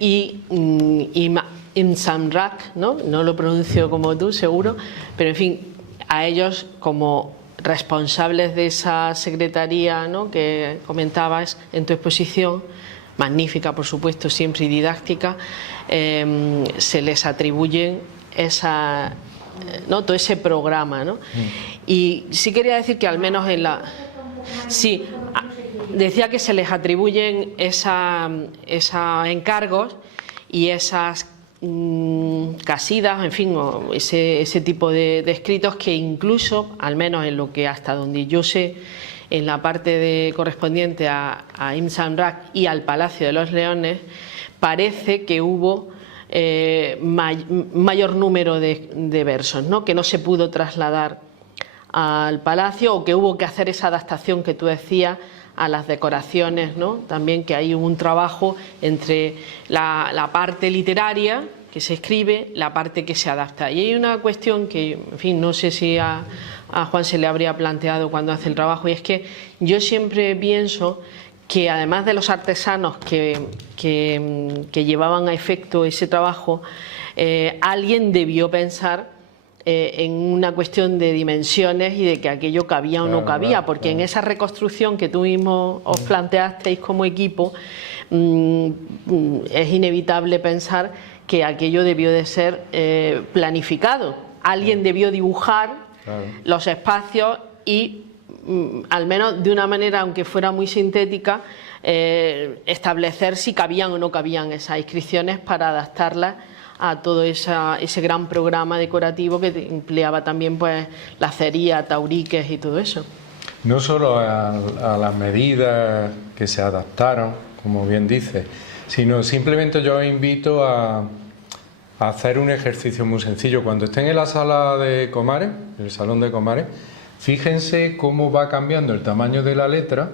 Y Ibn Samrak, ¿no? No lo pronuncio como tú, seguro, pero en fin, a ellos como responsables de esa secretaría, ¿no?, que comentabas en tu exposición, magnífica por supuesto, siempre y didáctica, se les atribuyen todo ese programa, ¿no? Y sí quería decir que al menos sí, decía que se les atribuyen esos encargos y esas casidas, en fin, o ese tipo de escritos que incluso, al menos en lo que hasta donde yo sé, en la parte correspondiente a Ibn Samrak y al Palacio de los Leones, parece que hubo mayor número de versos, ¿no?, que no se pudo trasladar al palacio, o que hubo que hacer esa adaptación que tú decías a las decoraciones, ¿no? También que hay un trabajo entre la parte literaria que se escribe, la parte que se adapta. Y hay una cuestión que, en fin, no sé si a Juan se le habría planteado cuando hace el trabajo, y es que yo siempre pienso que además de los artesanos que llevaban a efecto ese trabajo, alguien debió pensar en una cuestión de dimensiones y de que aquello cabía o no cabía, porque en esa reconstrucción que tú mismo os planteasteis como equipo, es inevitable pensar que aquello debió de ser planificado. Alguien debió dibujar los espacios y, al menos de una manera, aunque fuera muy sintética, establecer si cabían o no cabían esas inscripciones para adaptarlas a todo ese gran programa decorativo que empleaba también, pues, lacería, tauriques y todo eso. No solo a las medidas que se adaptaron, como bien dice, sino simplemente yo os invito a hacer un ejercicio muy sencillo. Cuando estén en la sala de Comares, el salón de Comares, fíjense cómo va cambiando el tamaño de la letra.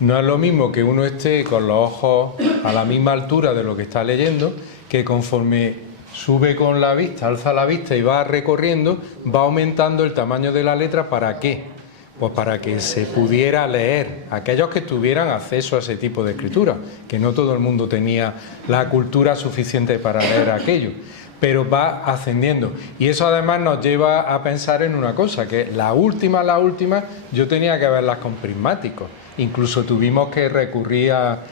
No es lo mismo que uno esté con los ojos a la misma altura de lo que está leyendo, que conforme sube con la vista, alza la vista y va recorriendo, va aumentando el tamaño de la letra. ¿Para qué? pues para que se pudiera leer, aquellos que tuvieran acceso a ese tipo de escritura, que no todo el mundo tenía la cultura suficiente para leer aquello, pero va ascendiendo. Y eso además nos lleva a pensar en una cosa, que la última, yo tenía que verlas con prismáticos. Incluso tuvimos que recurrir a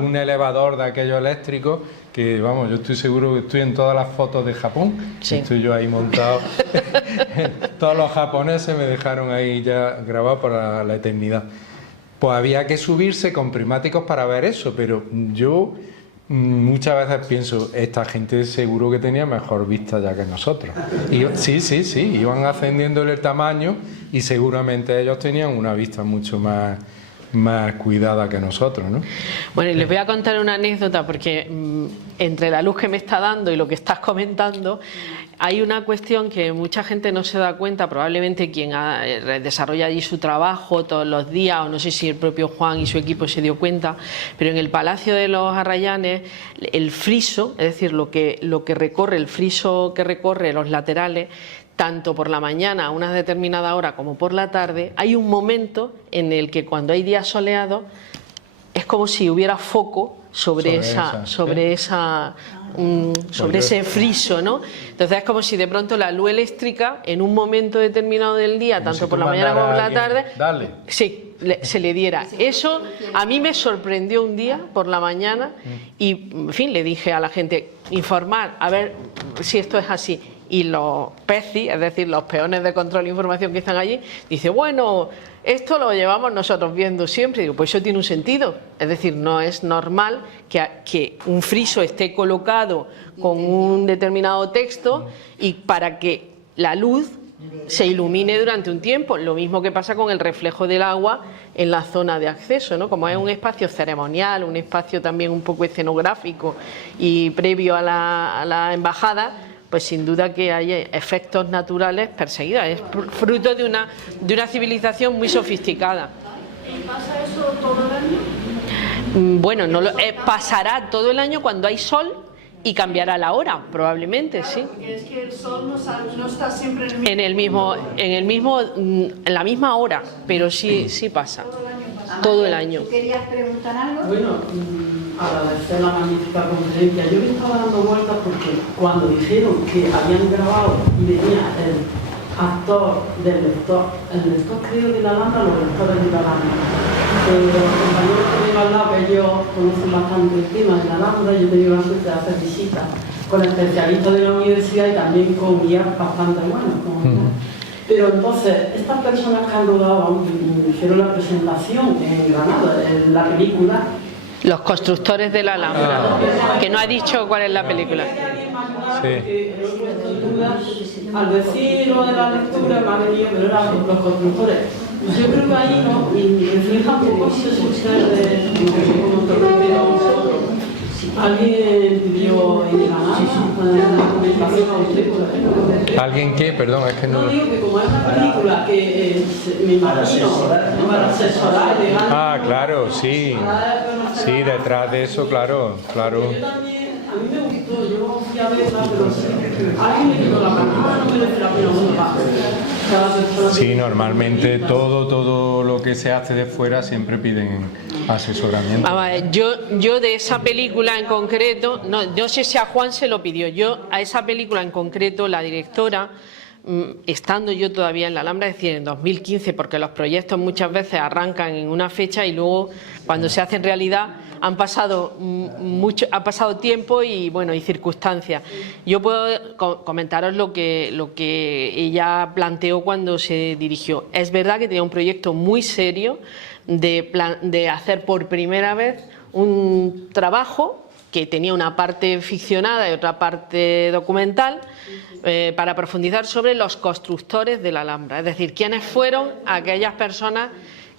un elevador de aquellos eléctricos, que vamos, yo estoy seguro que estoy en todas las fotos de Japón, sí. Estoy yo ahí montado. Todos los japoneses me dejaron ahí ya grabado para la eternidad. Pues había que subirse con prismáticos para ver eso, pero yo muchas veces pienso, esta gente seguro que tenía mejor vista ya que nosotros. Y, sí, iban ascendiendo el tamaño y seguramente ellos tenían una vista mucho más cuidada que nosotros, ¿no? Bueno, y les voy a contar una anécdota porque entre la luz que me está dando y lo que estás comentando, hay una cuestión que mucha gente no se da cuenta, probablemente quien desarrolla allí su trabajo todos los días, o no sé si el propio Juan y su equipo se dio cuenta, pero en el Palacio de los Arrayanes, el friso, es decir, lo que recorre, el friso que recorre los laterales, tanto por la mañana a una determinada hora como por la tarde, hay un momento en el que cuando hay días soleados es como si hubiera foco sobre ese friso, ¿no? Entonces es como si de pronto la luz eléctrica en un momento determinado del día, tanto si por la mañana como por la tarde, se le diera. Eso a mí me sorprendió un día por la mañana y, en fin, le dije a la gente, informar, a ver si esto es así. Y los PECI, es decir, los peones de control de información que están allí, dice, bueno, esto lo llevamos nosotros viendo siempre. Y digo, pues eso tiene un sentido. Es decir, no es normal que un friso esté colocado con un determinado texto y para que la luz se ilumine durante un tiempo. Lo mismo que pasa con el reflejo del agua en la zona de acceso, ¿no? Como es un espacio ceremonial, un espacio también un poco escenográfico y previo a la embajada, pues sin duda que hay efectos naturales perseguidos. Es fruto de una civilización muy sofisticada. ¿Y pasa eso todo el año? Bueno, pasará todo el año cuando hay sol y cambiará la hora, probablemente, sí. Porque es que el sol no está siempre en la misma hora, pero sí pasa. Todo el año. ¿Querías preguntar algo? Bueno, agradecer la magnífica conferencia. Yo me estaba dando vueltas porque cuando dijeron que habían grabado y venía el actor del lector, el lector creo que la Alhambra, los lectores de la Alhambra. Los compañeros que tengo al lado, que ellos conocen bastante el tema de la Alhambra, yo he tenido la suerte de hacer visitas con especialistas de la universidad y también con guías bastante buenos. Pero entonces, estas personas que han rodado, hicieron la presentación en Granada, en la película. Los constructores de la Alhambra, que no ha dicho cuál es la película. Sí. Al decir lo de la lectura me ha venido, pero eran los constructores. Yo creo que ahí no, y refleja un poco si ustedes como nosotros. ¿Alguien pidió en la documentación a usted, por ejemplo? ¿Alguien qué? Perdón, es que no... No, digo que como es una película que me imagino para asesorar, claro, sí. Sí, detrás de eso, claro. Yo también, a mí me gustó, yo fui a verla, pero sí, alguien me quitó la película, no merece la pena uno más. Sí, normalmente todo lo que se hace de fuera siempre piden asesoramiento. Yo de esa película en concreto, no sé si a Juan se lo pidió, yo a esa película en concreto, la directora, estando yo todavía en la Alhambra, es decir, en 2015, porque los proyectos muchas veces arrancan en una fecha y luego cuando se hacen realidad ha pasado tiempo y circunstancias. Yo puedo comentaros lo que ella planteó cuando se dirigió. Es verdad que tenía un proyecto muy serio de hacer por primera vez un trabajo que tenía una parte ficcionada y otra parte documental, para profundizar sobre los constructores de la Alhambra, es decir, quiénes fueron aquellas personas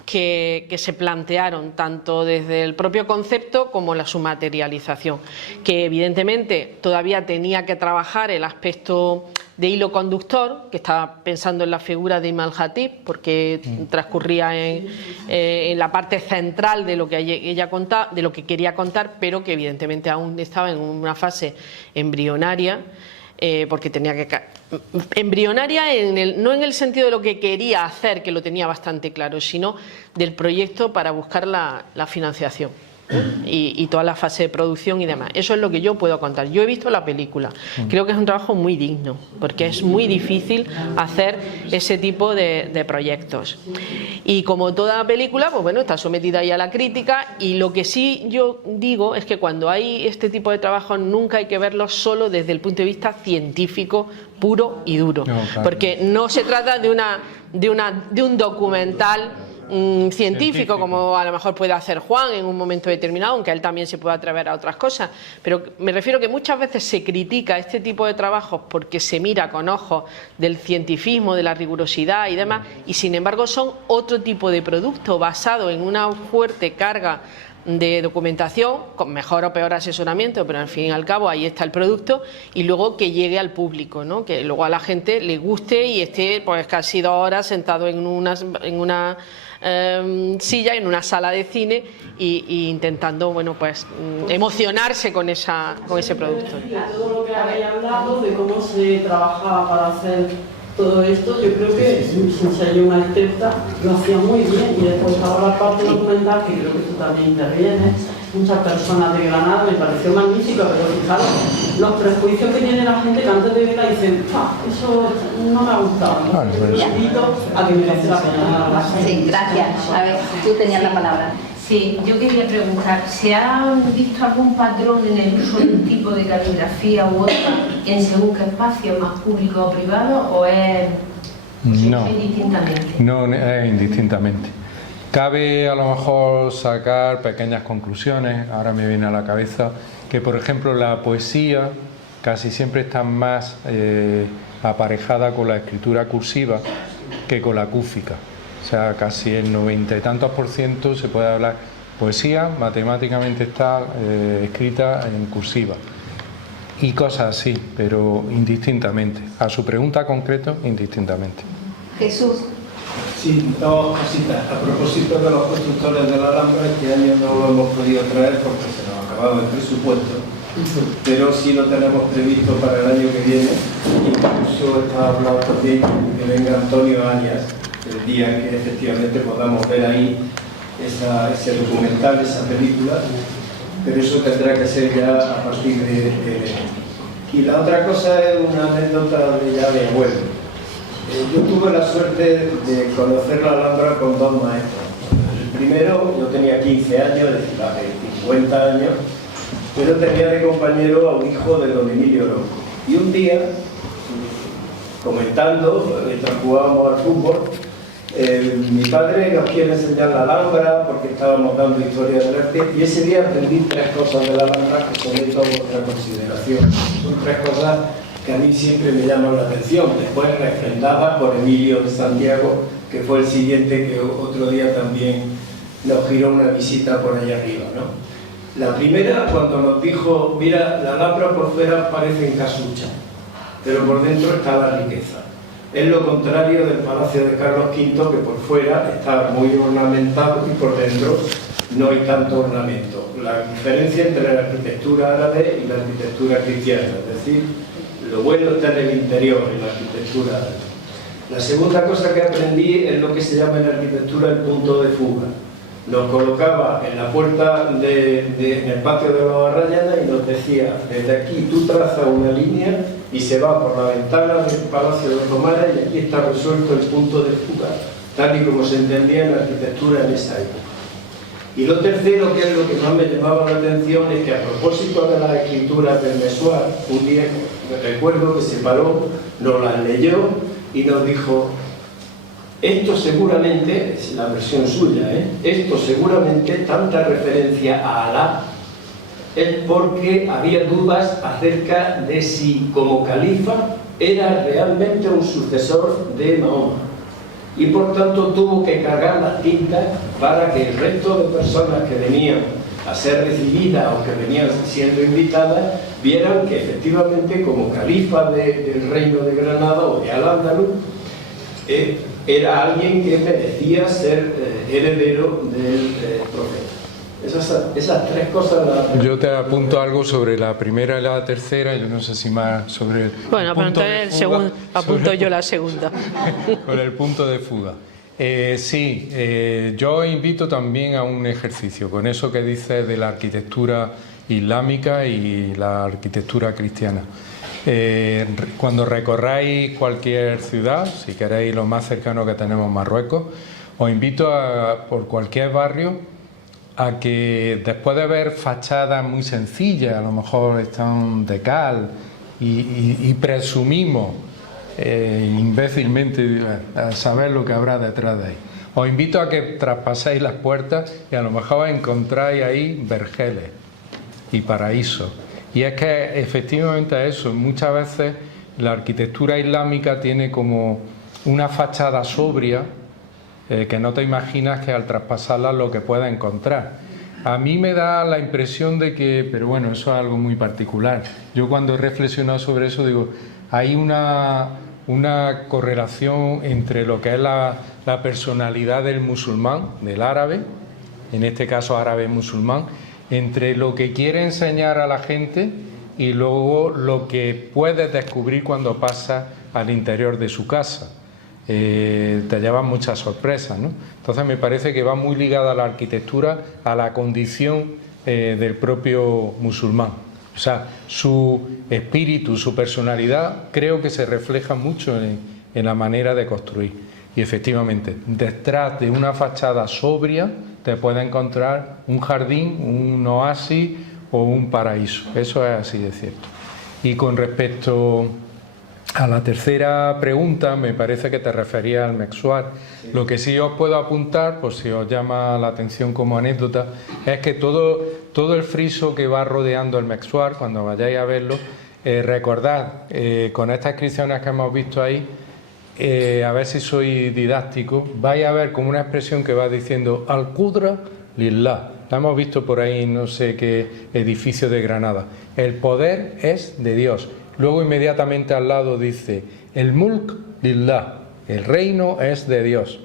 que se plantearon tanto desde el propio concepto como su materialización, que evidentemente todavía tenía que trabajar el aspecto de hilo conductor, que estaba pensando en la figura de Imam Hatib, porque transcurría en la parte central de lo que ella contaba, de lo que quería contar, pero que evidentemente aún estaba en una fase embrionaria. porque tenía que... Embrionaria no en el sentido de lo que quería hacer, que lo tenía bastante claro, sino del proyecto para buscar la financiación. Y toda la fase de producción y demás. Eso es lo que yo puedo contar. Yo he visto la película, creo que es un trabajo muy digno, porque es muy difícil hacer ese tipo de proyectos. Y como toda película, pues bueno, está sometida ahí a la crítica, y lo que sí yo digo es que cuando hay este tipo de trabajos nunca hay que verlos solo desde el punto de vista científico puro y duro, no, claro, porque no se trata de un documental científico, como a lo mejor puede hacer Juan en un momento determinado, aunque él también se pueda atrever a otras cosas, pero me refiero que muchas veces se critica este tipo de trabajos porque se mira con ojos del cientifismo, de la rigurosidad y demás, y sin embargo son otro tipo de producto basado en una fuerte carga de documentación, con mejor o peor asesoramiento, pero al fin y al cabo ahí está el producto, y luego que llegue al público, ¿no? Que luego a la gente le guste y esté pues casi 2 horas sentado en una silla en una sala de cine y intentando, bueno, pues emocionarse con ese producto. Todo lo que habéis hablado de cómo se trabajaba para hacer todo esto, yo creo que sin ser yo una experta lo hacía muy bien, y después ahora la parte documental, que creo que tú también intervienes, muchas personas de Granada, me pareció magnífico, pero fijaros los prejuicios que tiene la gente que antes de verla dicen, eso no me ha gustado, ¿no? Los invito a que merece la pena. Sí, gracias. A ver, tú tenías la palabra. Sí, yo quería preguntar, ¿se ha visto algún patrón en el uso de un tipo de caligrafía u otra en según qué espacio, más público o privado, o es indistintamente? No, es indistintamente. Cabe a lo mejor sacar pequeñas conclusiones. Ahora me viene a la cabeza que, por ejemplo, la poesía casi siempre está más aparejada con la escritura cursiva que con la cúfica. O sea, casi el 90 y tantos % se puede hablar. Poesía matemáticamente está escrita en cursiva y cosas así, pero indistintamente. A su pregunta concreta, indistintamente. Jesús. Sí, 2 cositas. A propósito de los constructores de la Alhambra, este año no lo hemos podido traer porque se nos ha acabado el presupuesto, pero sí lo tenemos previsto para el año que viene. Incluso está hablado también que venga Antonio Arias el día que efectivamente podamos ver ahí ese documental, esa película, pero eso tendrá que ser ya a partir de y la otra cosa es una anécdota de ya de abuelo. Yo tuve la suerte de conocer la Alhambra con 2 maestros. El primero, yo tenía 15 años, es decir, hace 50 años, pero tenía de compañero a un hijo de don Emilio Longo. Y un día, comentando, mientras jugábamos al fútbol, mi padre nos quiere enseñar la Alhambra porque estábamos dando historia del arte, y ese día aprendí 3 cosas de la Alhambra que someto a vuestra consideración. Son 3 cosas que a mí siempre me llaman la atención, después refrendadas por Emilio de Santiago, que fue el siguiente que otro día también nos giró una visita por allá arriba, ¿no? La primera, cuando nos dijo, mira, la Alhambra por fuera parece en casucha, pero por dentro está la riqueza. Es lo contrario del Palacio de Carlos V, que por fuera está muy ornamentado y por dentro no hay tanto ornamento. La diferencia entre la arquitectura árabe y la arquitectura cristiana, es decir, lo bueno está en el interior, en la arquitectura árabe. La segunda cosa que aprendí es lo que se llama en la arquitectura el punto de fuga. Nos colocaba en la puerta en el patio de la Barrayana y nos decía, desde aquí tú trazas una línea y se va por la ventana del Palacio de Romana y aquí está resuelto el punto de fuga, tal y como se entendía en la arquitectura en esa época. Y lo tercero, que es lo que más me llamaba la atención, es que a propósito de las escrituras del Mesuar, un día me recuerdo que se paró, nos las leyó y nos dijo, esto seguramente, es la versión suya, esto seguramente, tanta referencia a Alá, es porque había dudas acerca de si como califa era realmente un sucesor de Mahoma, y por tanto tuvo que cargar las tintas para que el resto de personas que venían a ser recibidas o que venían siendo invitadas vieran que efectivamente como califa del reino de Granada o de Al-Ándalus era alguien que merecía ser heredero del profeta. Esas tres cosas... Yo te apunto algo sobre la primera y la tercera, yo no sé si más sobre el bueno, pero entonces el segundo, apunto yo la segunda. Con el punto de fuga. Sí, yo invito también a un ejercicio, con eso que dices de la arquitectura islámica y la arquitectura cristiana. Cuando recorráis cualquier ciudad, si queréis lo más cercano que tenemos, Marruecos, os invito por cualquier barrio a que después de ver fachadas muy sencillas, a lo mejor están de cal y presumimos imbécilmente a saber lo que habrá detrás de ahí. Os invito a que traspaséis las puertas y a lo mejor encontráis ahí vergeles y paraísos. Y es que efectivamente eso, muchas veces la arquitectura islámica tiene como una fachada sobria que no te imaginas que al traspasarla lo que puedas encontrar. A mí me da la impresión de que, pero bueno, eso es algo muy particular. Yo cuando he reflexionado sobre eso digo, hay una correlación entre lo que es la personalidad del musulmán, del árabe, en este caso árabe musulmán, entre lo que quiere enseñar a la gente y luego lo que puedes descubrir cuando pasas al interior de su casa. Te llevan muchas sorpresas, ¿no? Entonces me parece que va muy ligada a la arquitectura, a la condición del propio musulmán. O sea, su espíritu, su personalidad, creo que se refleja mucho en la manera de construir. Y efectivamente, detrás de una fachada sobria te puedes encontrar un jardín, un oasis o un paraíso. Eso es así de cierto. Y con respecto a la tercera pregunta, me parece que te referías al Mexuar. Sí. Lo que sí os puedo apuntar, por si os llama la atención como anécdota, es que todo el friso que va rodeando el Mexuar, cuando vayáis a verlo, recordad, con estas inscripciones que hemos visto ahí, a ver si soy didáctico, vais a ver como una expresión que va diciendo Al-Qudra Lillah. La hemos visto por ahí, no sé qué edificio de Granada. El poder es de Dios. Luego inmediatamente al lado dice el mulk lillah, el reino es de Dios.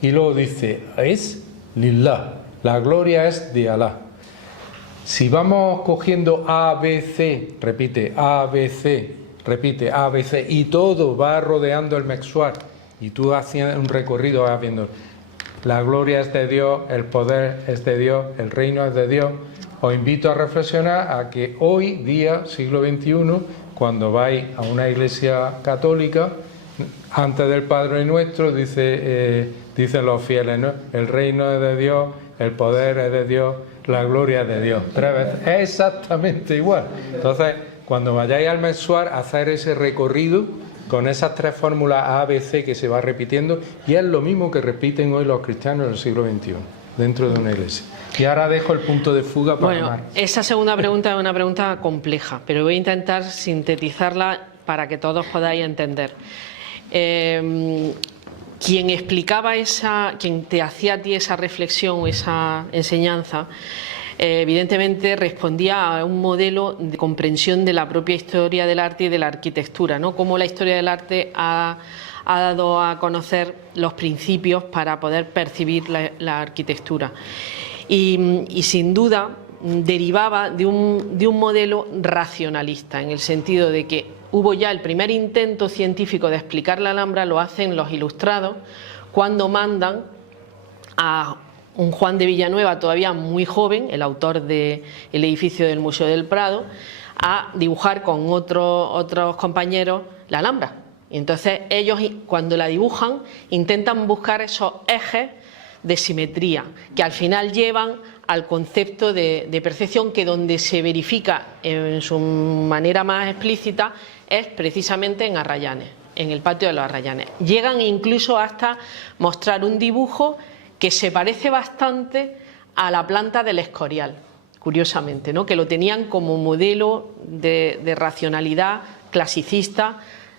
Y luego dice es lillah, la gloria es de Alá. Si vamos cogiendo A, B, C, repite A, B, C, repite A, B, C, y todo va rodeando el Mexuar, y tú haciendo un recorrido vas viendo la gloria es de Dios, el poder es de Dios, el reino es de Dios. Os invito a reflexionar a que hoy día, siglo XXI, cuando vais a una iglesia católica, antes del Padre Nuestro dicen los fieles, ¿no? El reino es de Dios, el poder es de Dios, la gloria es de Dios. 3 veces. Es exactamente igual. Entonces, cuando vayáis al Mexuar, hacer ese recorrido con esas 3 fórmulas A, B, C que se va repitiendo, y es lo mismo que repiten hoy los cristianos del siglo XXI, dentro de una iglesia. Y ahora dejo el punto de fuga para Mar. Esa segunda pregunta es una pregunta compleja, pero voy a intentar sintetizarla para que todos podáis entender. Quien explicaba quien te hacía a ti esa reflexión, esa enseñanza, evidentemente respondía a un modelo de comprensión de la propia historia del arte y de la arquitectura, ¿no? Cómo la historia del arte ha dado a conocer los principios para poder percibir la arquitectura. Y sin duda derivaba de un modelo racionalista, en el sentido de que hubo ya el primer intento científico de explicar la Alhambra, lo hacen los ilustrados, cuando mandan a un Juan de Villanueva, todavía muy joven, el autor del edificio del Museo del Prado, a dibujar con otros compañeros la Alhambra. Y entonces ellos, cuando la dibujan, intentan buscar esos ejes de simetría, que al final llevan al concepto de percepción, que donde se verifica en su manera más explícita es precisamente en Arrayanes, en el patio de los Arrayanes. Llegan incluso hasta mostrar un dibujo que se parece bastante a la planta del Escorial, curiosamente, ¿no? Que lo tenían como modelo de racionalidad clasicista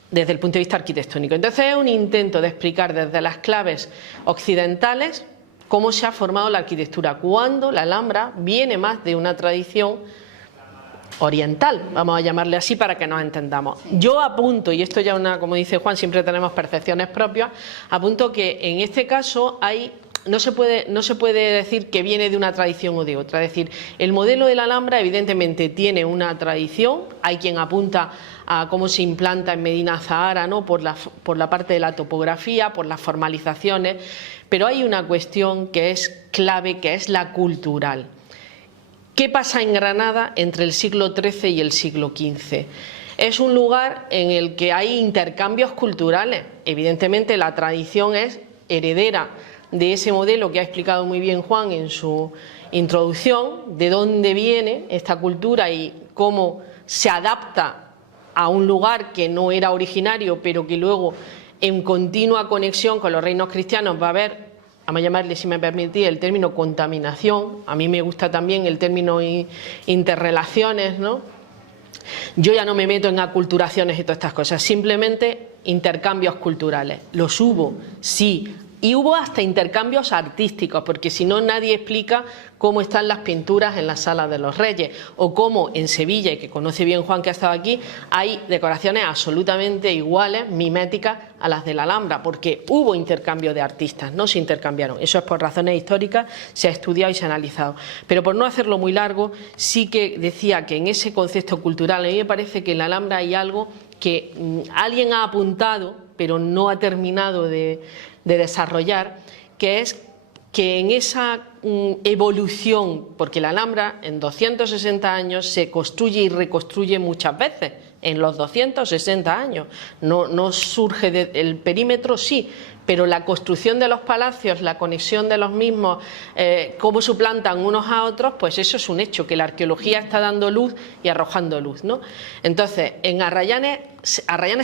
desde el punto de vista arquitectónico. Entonces es un intento de explicar desde las claves occidentales cómo se ha formado la arquitectura, cuando la Alhambra viene más de una tradición oriental, vamos a llamarle así para que nos entendamos. Yo apunto, y esto ya como dice Juan, siempre tenemos percepciones propias, apunto que en este caso hay no se puede decir que viene de una tradición o de otra. Es decir, el modelo de la Alhambra evidentemente tiene una tradición, hay quien apunta a cómo se implanta en Medina Zahara, ¿no? por la parte de la topografía, por las formalizaciones, pero hay una cuestión que es clave, que es la cultural. ¿Qué pasa en Granada entre el siglo XIII y el siglo XV? Es un lugar en el que hay intercambios culturales. Evidentemente la tradición es heredera de ese modelo que ha explicado muy bien Juan en su introducción, de dónde viene esta cultura y cómo se adapta a un lugar que no era originario, pero que luego en continua conexión con los reinos cristianos va a haber, vamos a llamarle, si me permitís, el término contaminación. A mí me gusta también el término interrelaciones, ¿no? Yo ya no me meto en aculturaciones y todas estas cosas, simplemente intercambios culturales. Los hubo, sí, y hubo hasta intercambios artísticos, porque si no nadie explica cómo están las pinturas en la Sala de los Reyes, o cómo en Sevilla, y que conoce bien Juan que ha estado aquí, hay decoraciones absolutamente iguales, miméticas a las de la Alhambra, porque hubo intercambio de artistas, no se intercambiaron. Eso es por razones históricas, se ha estudiado y se ha analizado. Pero por no hacerlo muy largo, sí que decía que en ese concepto cultural, a mí me parece que en la Alhambra hay algo que alguien ha apuntado, pero no ha terminado de desarrollar, que es que en esa evolución, porque la Alhambra en 260 años se construye y reconstruye muchas veces, en los 260 años, no surge del perímetro, sí, pero la construcción de los palacios, la conexión de los mismos, cómo suplantan unos a otros, pues eso es un hecho, que la arqueología está dando luz y arrojando luz, ¿no? Entonces, en Arrayanes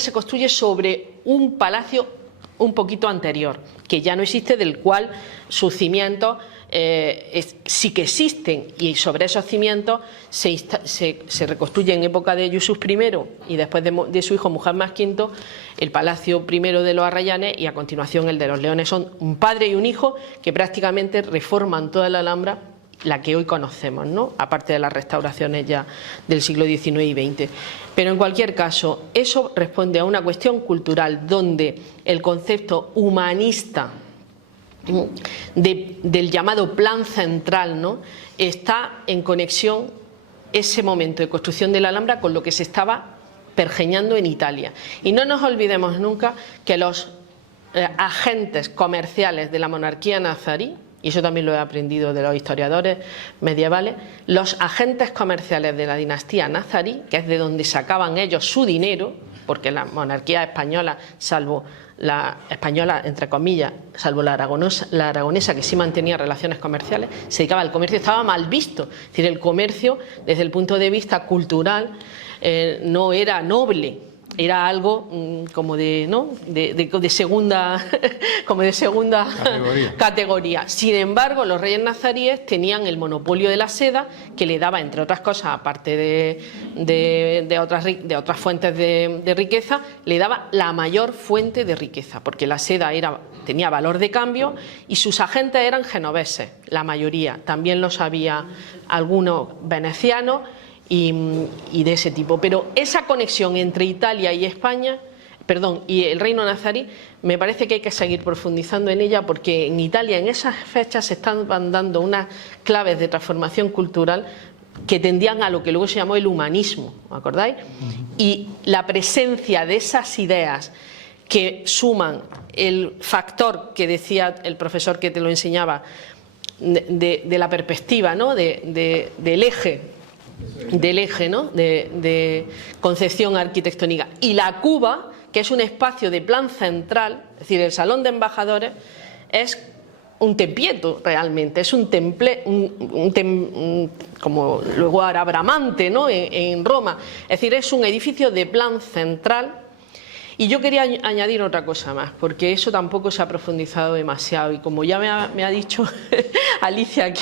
se construye sobre un palacio un poquito anterior, que ya no existe, del cual sus cimientos sí que existen, y sobre esos cimientos se reconstruye en época de Yusuf I y después de su hijo Muhammad V el palacio primero de los Arrayanes y a continuación el de los Leones. Son un padre y un hijo que prácticamente reforman toda la Alhambra, la que hoy conocemos, ¿no? Aparte de las restauraciones ya del siglo XIX y XX. Pero en cualquier caso, eso responde a una cuestión cultural donde el concepto humanista del llamado plan central, ¿no?, está en conexión ese momento de construcción de la Alhambra con lo que se estaba pergeñando en Italia. Y no nos olvidemos nunca que los agentes comerciales de la monarquía nazarí, y eso también lo he aprendido de los historiadores medievales, los agentes comerciales de la dinastía nazarí, que es de donde sacaban ellos su dinero, porque la monarquía española, salvo la española, entre comillas, salvo la aragonesa, que sí mantenía relaciones comerciales, se dedicaba al comercio, estaba mal visto. Es decir, el comercio, desde el punto de vista cultural, no era noble. Era algo como de segunda como de segunda categoría. Sin embargo, los reyes nazaríes tenían el monopolio de la seda, que le daba, entre otras cosas, aparte de otras fuentes de riqueza, le daba la mayor fuente de riqueza, porque la seda tenía valor de cambio y sus agentes eran genoveses, la mayoría. También los había algunos venecianos y de ese tipo, pero esa conexión entre Italia y España, y el reino nazarí, me parece que hay que seguir profundizando en ella, porque en Italia en esas fechas se están dando unas claves de transformación cultural que tendían a lo que luego se llamó el humanismo, ¿os acordáis? Y la presencia de esas ideas que suman el factor que decía el profesor que te lo enseñaba, de la perspectiva, ¿no?, del eje, ¿no?, de concepción arquitectónica, y la cuba, que es un espacio de plan central, es decir, el salón de embajadores es un templieto realmente, es un temple, como luego ahora Bramante, ¿no?, en Roma, es decir, es un edificio de plan central. Y yo quería añadir otra cosa más, porque eso tampoco se ha profundizado demasiado, y como ya me ha dicho Alicia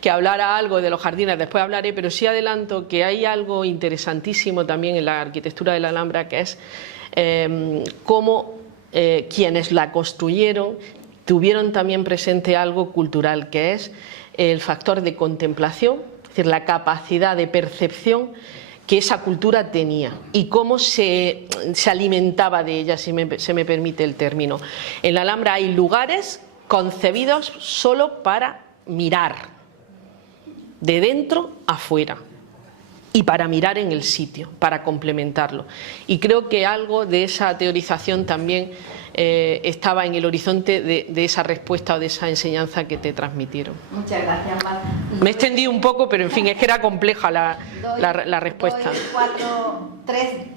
que hablara algo de los jardines, después hablaré, pero sí adelanto que hay algo interesantísimo también en la arquitectura de la Alhambra, que es cómo quienes la construyeron tuvieron también presente algo cultural, que es el factor de contemplación, es decir, la capacidad de percepción que esa cultura tenía y cómo se alimentaba de ella, si se me permite el término. En la Alhambra hay lugares concebidos solo para mirar, de dentro a fuera, y para mirar en el sitio, para complementarlo. Y creo que algo de esa teorización también estaba en el horizonte de esa respuesta o de esa enseñanza que te transmitieron. Muchas gracias, Mar. Me he extendido un poco, pero en fin, es que era compleja la respuesta.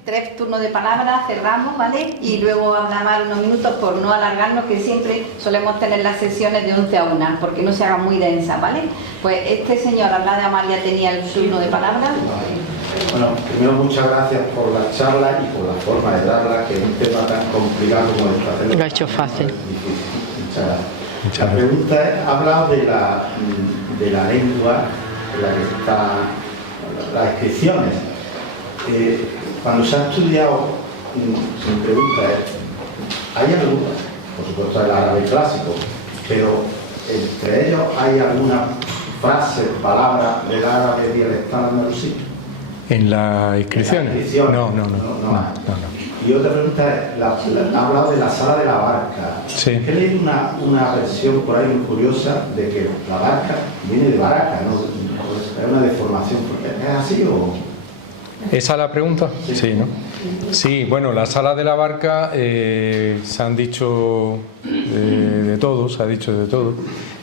Tres turnos de palabra, cerramos, ¿vale? Y luego habla Mar unos minutos por no alargarnos, que siempre solemos tener las sesiones de 11 a 1, porque no se hagan muy densas, ¿vale? Pues este señor, al lado de Amalia, tenía el turno de palabra. Bueno, primero muchas gracias por la charla y por la forma de darla, que es un tema tan complicado como el hacerlo. Lo ha hecho fácil. Muchas gracias. La pregunta es, ha hablado de la lengua en la que están las inscripciones. Cuando se ha estudiado, mi pregunta es, ¿hay alguna, por supuesto el árabe clásico, pero entre ellos hay alguna frase, palabra del árabe dialectal andalusí? ¿En las inscripciones? No. Y otra pregunta es, ha hablado de la sala de la barca. Sí. He leído una versión por ahí muy curiosa de que la barca viene de baraca, ¿no? Es una deformación. ¿Es así o...? ¿Esa es la pregunta? Sí, ¿no? Sí, bueno, la sala de la barca se han dicho de todo, se ha dicho de todo.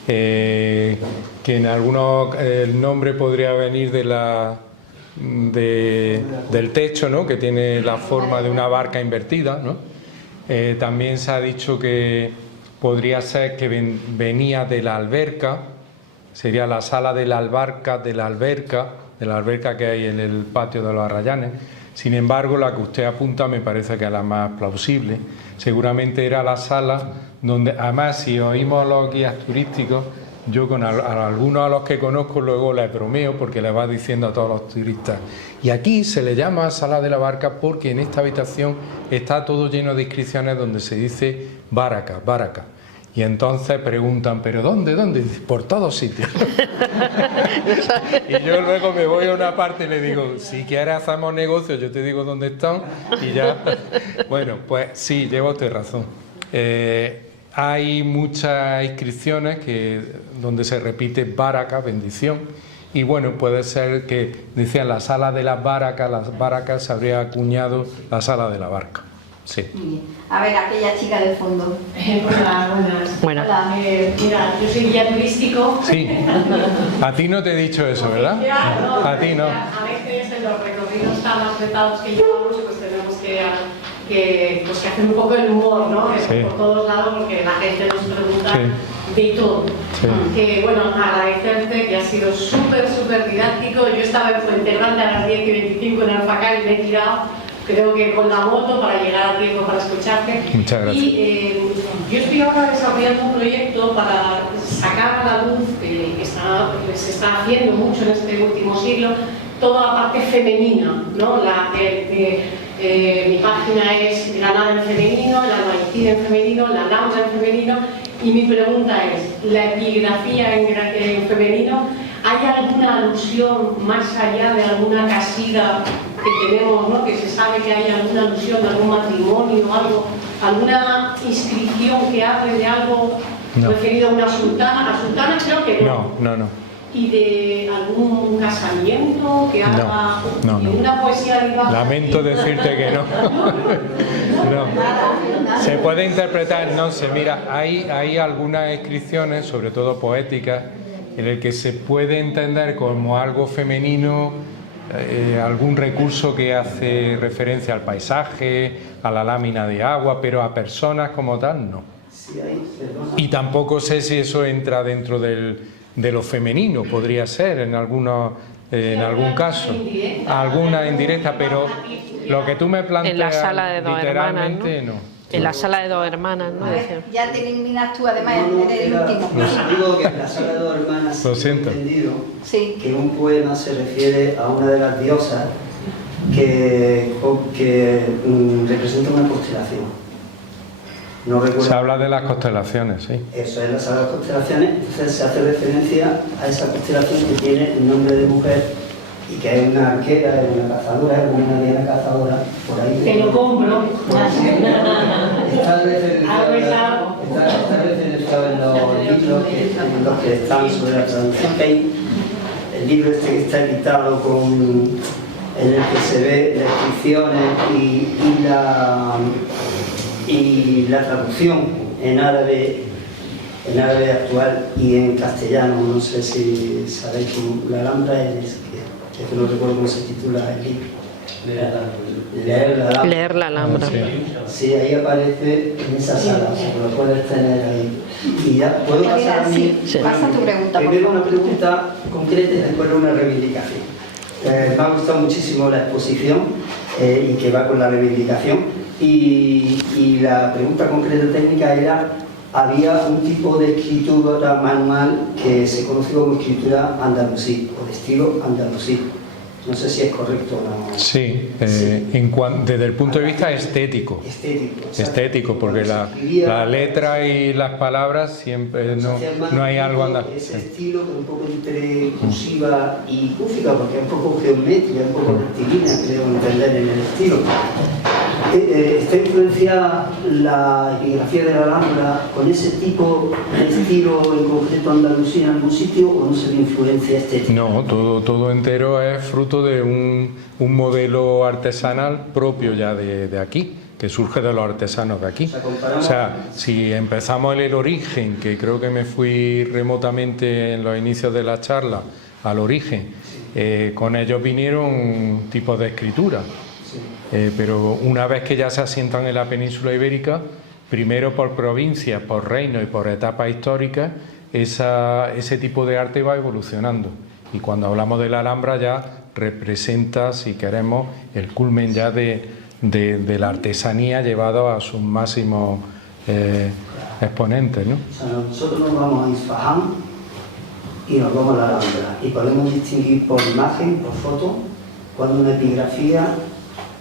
Que en algunos el nombre podría venir del techo, ¿no? Que tiene la forma de una barca invertida, ¿no? También se ha dicho que podría ser que venía de la alberca, sería la sala de la alberca que hay en el patio de los Arrayanes. Sin embargo, la que usted apunta me parece que es la más plausible. Seguramente era la sala donde, además, si oímos a los guías turísticos, yo con algunos a los que conozco luego les bromeo porque les va diciendo a todos los turistas, y aquí se le llama sala de la barca porque en esta habitación está todo lleno de inscripciones donde se dice baraka. Y entonces preguntan, ¿pero dónde? Dice, por todos sitios. Y yo luego me voy a una parte y le digo, si quieres hacemos negocios, yo te digo dónde están y ya. Bueno, pues sí, lleva usted razón. Hay muchas inscripciones donde se repite baraka, bendición, y bueno, puede ser que decían la sala de las baracas se habría acuñado la sala de la barca. Sí. Muy bien. A ver, aquella chica del fondo. Hola, buenas. Hola, mira, yo soy guía turístico. Sí. A ti no te he dicho eso, ¿verdad? No, a ti no. A veces en los recorridos tan apretados que llevamos, pues tenemos que hacer un poco el humor, ¿no? Sí. Por todos lados, porque la gente nos pregunta de todo. Sí. Que bueno, agradecerte, que ha sido súper didáctico. Yo estaba en Fuentegrande a las 10:25 en Alfacar y me he tirado, creo que con la moto, para llegar a tiempo para escucharte. Muchas gracias. Y yo estoy ahora desarrollando un proyecto para sacar a la luz, que se está haciendo mucho en este último siglo, toda la parte femenina, ¿no? Mi página es Granada en femenino, la Albaicín en femenino, la Lambda en femenino, y mi pregunta es, ¿la epigrafía en femenino, hay alguna alusión más allá de alguna casida que tenemos, ¿no? Que se sabe que hay alguna alusión de algún matrimonio o algo, alguna inscripción que hable de algo referido a una sultana? A sultana creo que no. No. ¿Y de algún casamiento que haga de una poesía viva? Lamento decirte que no. Se puede interpretar, no sé, mira, hay algunas inscripciones, sobre todo poéticas, en el que se puede entender como algo femenino, algún recurso que hace referencia al paisaje, a la lámina de agua, pero a personas como tal no. Y tampoco sé si eso entra dentro de lo femenino, podría ser en algún caso, alguna indirecta, pero lo que tú me planteas en la sala de dos literalmente hermanas, no. En la sala de dos hermanas, ¿no? Ya terminas tú, además, el último. Digo que en la sala de dos hermanas he entendido que un poema se refiere a una de las diosas que representa una constelación. No recuerdo. Se habla de las constelaciones, sí. Eso es la sala de las constelaciones, entonces se hace referencia a esa constelación que tiene el nombre de mujer y que es una arquera, es una cazadora, es una diana cazadora, por ahí. Te lo compro. Está referenciado en los libros en los que están sobre la traducción, que hay el libro este que está editado en el que se ve las descripciones y la traducción en árabe actual y en castellano. No sé si sabéis cómo la Alhambra es que no recuerdo cómo se titula el libro. Leer la Alhambra. Sí, ahí aparece en esa sala, o sea, que lo puedes tener ahí. Y ya puedo pasar a mí. Sí, pasa tu pregunta. Primero una pregunta concreta y después una reivindicación. Me ha gustado muchísimo la exposición y que va con la reivindicación. Y la pregunta concreta técnica era: había un tipo de escritura manual que se conoció como escritura andalusí o de estilo andalusí. No sé si es correcto o no. Sí, desde el punto de vista estético. Estético, porque la letra y las palabras siempre no hay algo andaluz. Ese estilo que es un poco entre cursiva y cúfica, porque es un poco geométrica, un poco rectilínea, creo entender en el estilo. ¿Está influenciada la epigrafía de la Alhambra con ese tipo de estilo en concreto andalusí en algún sitio o no se le influencia estética? No, todo entero es fruto de un modelo artesanal propio ya de aquí, que surge de los artesanos de aquí. O sea, si empezamos en el origen, que creo que me fui remotamente en los inicios de la charla al origen, con ellos vinieron tipos de escritura. Pero una vez que ya se asientan en la península ibérica, primero por provincias, por reinos y por etapas históricas, ese tipo de arte va evolucionando. Y cuando hablamos de la Alhambra ya representa, si queremos, el culmen ya de la artesanía llevado a sus máximos exponentes, ¿no? O sea, nosotros nos vamos a Isfahán y nos vamos a la Alhambra y podemos distinguir por imagen, por foto, cuando una epigrafía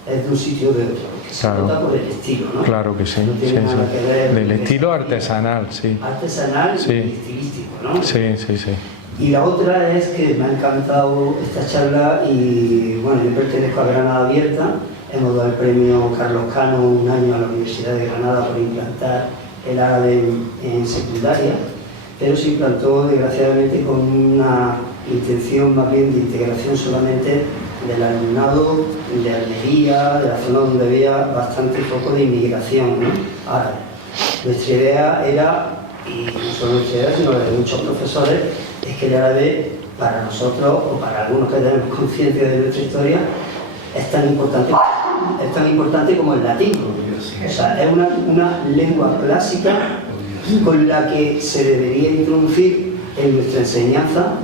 es de un sitio o de otro. Se nota por el estilo, ¿no? Claro que sí. No tiene nada que ver del estilo artesanal, sí. Artesanal y estilístico, ¿no? Sí. Y la otra es que me ha encantado esta charla y, bueno, yo pertenezco a Granada Abierta. Hemos dado el premio Carlos Cano un año a la Universidad de Granada por implantar el árabe en secundaria, pero se implantó desgraciadamente con una intención más bien de integración solamente del alumnado de Almería, de la zona donde había bastante foco de inmigración, ¿no? Árabe. Nuestra idea era, y no solo nuestra idea, sino de muchos profesores, es que el árabe para nosotros, o para algunos que tenemos conciencia de nuestra historia, es tan importante como el latín. O sea, es una lengua clásica con la que se debería introducir en nuestra enseñanza,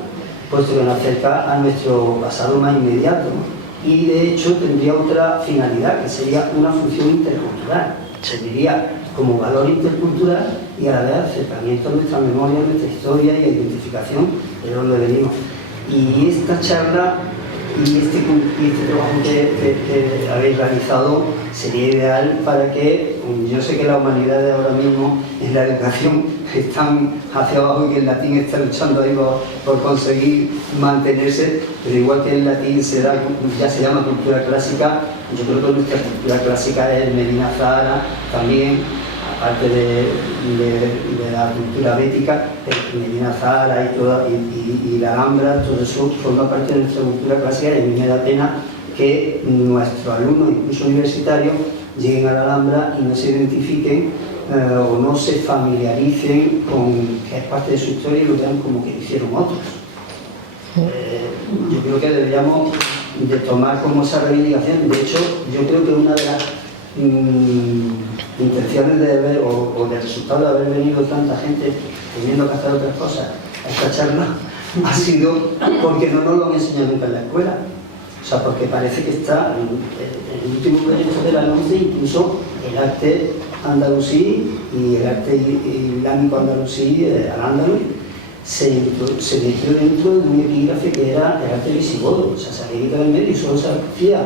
puesto que nos acerca a nuestro pasado más inmediato, ¿no? Y de hecho tendría otra finalidad, que sería una función intercultural. Serviría como valor intercultural y a la vez acercamiento a nuestra memoria, a nuestra historia y a identificación de dónde venimos. Y esta charla y este trabajo que habéis realizado sería ideal para que, yo sé que la humanidad de ahora mismo en la educación están hacia abajo y que el latín está luchando ahí por conseguir mantenerse, pero igual que el latín ya se llama cultura clásica, yo creo que nuestra cultura clásica es Medina Zahara también, aparte de la cultura bética, Medina Zahara y la Alhambra, todo eso forma parte de nuestra cultura clásica y a mí me da pena que nuestros alumnos, incluso universitarios, lleguen a la Alhambra y no se identifiquen o no se familiaricen con que es parte de su historia y lo vean como que lo hicieron otros. Yo creo que deberíamos de tomar como esa reivindicación. De hecho, yo creo que una de las intenciones de ver o del resultado de haber venido tanta gente teniendo que hacer otras cosas a esta charla ha sido porque no nos lo han enseñado nunca en la escuela. O sea, porque parece que está en el último proyecto de la ONCE incluso el arte andalusí y el arte islámico andalusí, al-ándalus, se metió dentro de un epígrafe que era el arte visigodo. O sea, se había quitado en medio y solo se hacía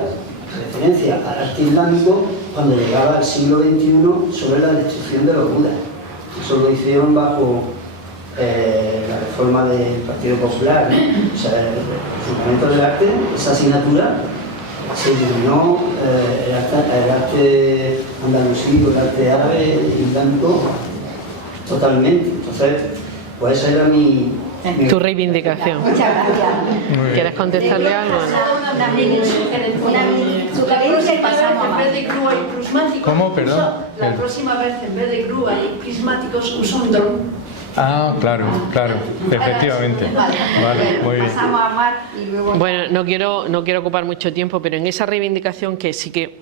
referencia al arte islámico cuando llegaba al siglo XXI sobre la destrucción de los budas. Eso lo hicieron bajo la reforma del Partido Popular, ¿no? O sea, el fundamento del arte, esa asignatura, se eliminó el arte andalusí o el arte árabe islámico totalmente. Entonces, pues esa era mi tu reivindicación. Muchas gracias. ¿Quieres contestarle algo? Una mini sugerencia y pasamos a en vez de grúa y prismáticos. ¿Cómo? Perdón. La próxima vez, en vez de grúa y prismáticos, usa un dron. Ah, claro, efectivamente. Vale, muy bien. Pasamos a Mar y luego... Bueno, no quiero ocupar mucho tiempo, pero en esa reivindicación que sí que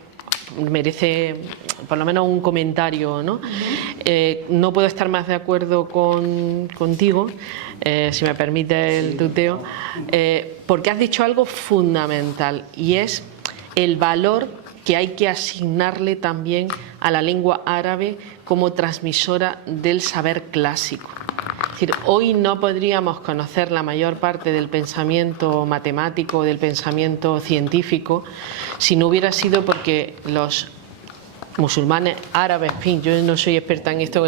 merece por lo menos un comentario, ¿no? No puedo estar más de acuerdo contigo, si me permite el tuteo, porque has dicho algo fundamental y es el valor que hay que asignarle también a la lengua árabe como transmisora del saber clásico. Es decir, hoy no podríamos conocer la mayor parte del pensamiento matemático, del pensamiento científico, si no hubiera sido porque los musulmanes árabes, en fin, yo no soy experta en esto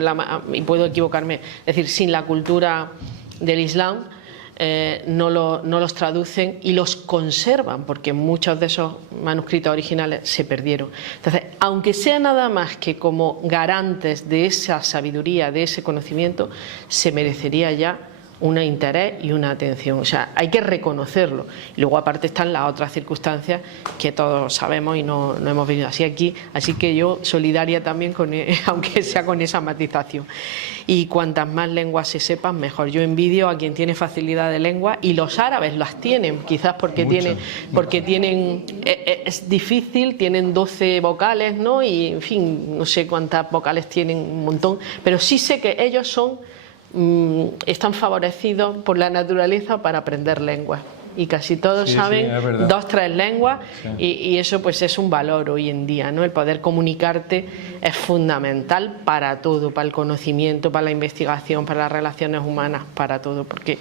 y puedo equivocarme, es decir, sin la cultura del Islam, no los traducen y los conservan, porque muchos de esos manuscritos originales se perdieron. Entonces, aunque sea nada más que como garantes de esa sabiduría, de ese conocimiento, se merecería ya un interés y una atención. O sea, hay que reconocerlo. Y luego aparte están las otras circunstancias que todos sabemos y no hemos venido así aquí. Así que yo solidaria también, aunque sea con esa matización. Y cuantas más lenguas se sepan, mejor. Yo envidio a quien tiene facilidad de lengua y los árabes las tienen, quizás porque tienen es difícil, tienen 12 vocales, ¿no? Y en fin, no sé cuántas vocales tienen, un montón, pero sí sé que ellos están favorecidos por la naturaleza para aprender lenguas y casi todos saben 2 o 3 lenguas, y eso pues es un valor hoy en día, ¿no? El poder comunicarte es fundamental para todo, para el conocimiento, para la investigación, para las relaciones humanas, para todo, porque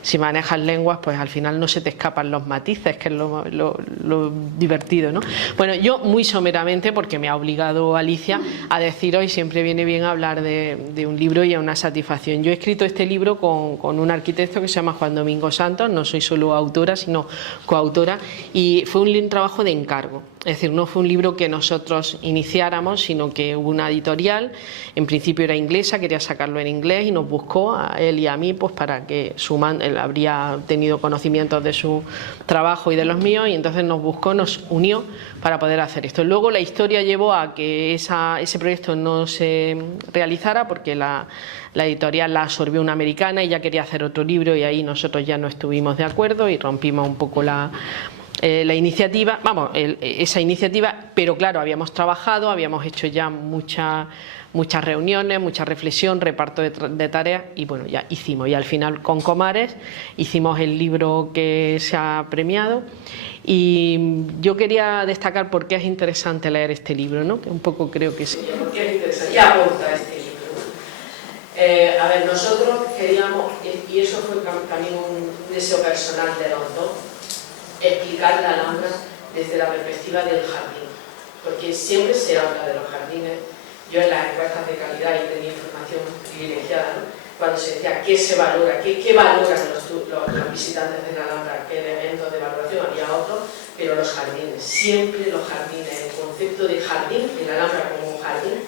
si manejas lenguas, pues al final no se te escapan los matices, que es lo divertido, ¿no? Bueno, yo muy someramente, porque me ha obligado Alicia a decir hoy, siempre viene bien hablar de un libro y a una satisfacción. Yo he escrito este libro con un arquitecto que se llama Juan Domingo Santos, no soy solo autora, sino coautora, y fue un trabajo de encargo. Es decir, no fue un libro que nosotros iniciáramos, sino que hubo una editorial, en principio era inglesa, quería sacarlo en inglés y nos buscó a él y a mí pues para que él habría tenido conocimientos de su trabajo y de los míos, y entonces nos buscó, nos unió para poder hacer esto. Luego la historia llevó a que ese proyecto no se realizara porque la editorial la absorbió una americana y ya quería hacer otro libro, y ahí nosotros ya no estuvimos de acuerdo y rompimos un poco la iniciativa, esa iniciativa, pero claro, habíamos trabajado, habíamos hecho ya muchas reuniones, mucha reflexión, reparto de tareas, y bueno, ya hicimos, y al final con Comares hicimos el libro que se ha premiado. Y yo quería destacar por qué es interesante leer este libro, ¿no? Que un poco creo que sí. ¿Por qué es interesante? Ya aporta este libro, ¿no? A ver, nosotros queríamos, y eso fue también un deseo personal de los dos, explicar la Alhambra desde la perspectiva del jardín, porque siempre se habla de los jardines. Yo en las encuestas de calidad y tenía información privilegiada, ¿no? Cuando se decía qué se valora, qué valoran los visitantes de la Alhambra, qué elementos de valoración, había otros, pero los jardines, siempre los jardines, el concepto de jardín, de la Alhambra como un jardín,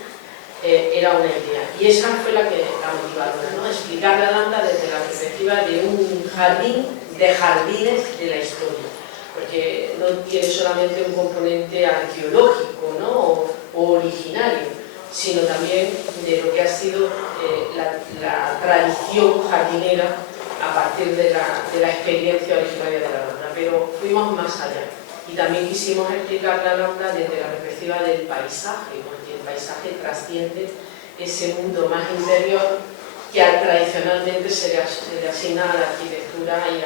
era una idea, y esa fue la motivadora, ¿no? Explicar la Alhambra desde la perspectiva de un jardín, de jardines de la historia, porque no tiene solamente un componente arqueológico, ¿no? o originario, sino también de lo que ha sido la tradición jardinera a partir de la experiencia originaria de la Alhambra. Pero fuimos más allá y también quisimos explicar la Alhambra desde la perspectiva del paisaje, porque el paisaje trasciende ese mundo más interior que tradicionalmente se le asigna a la arquitectura y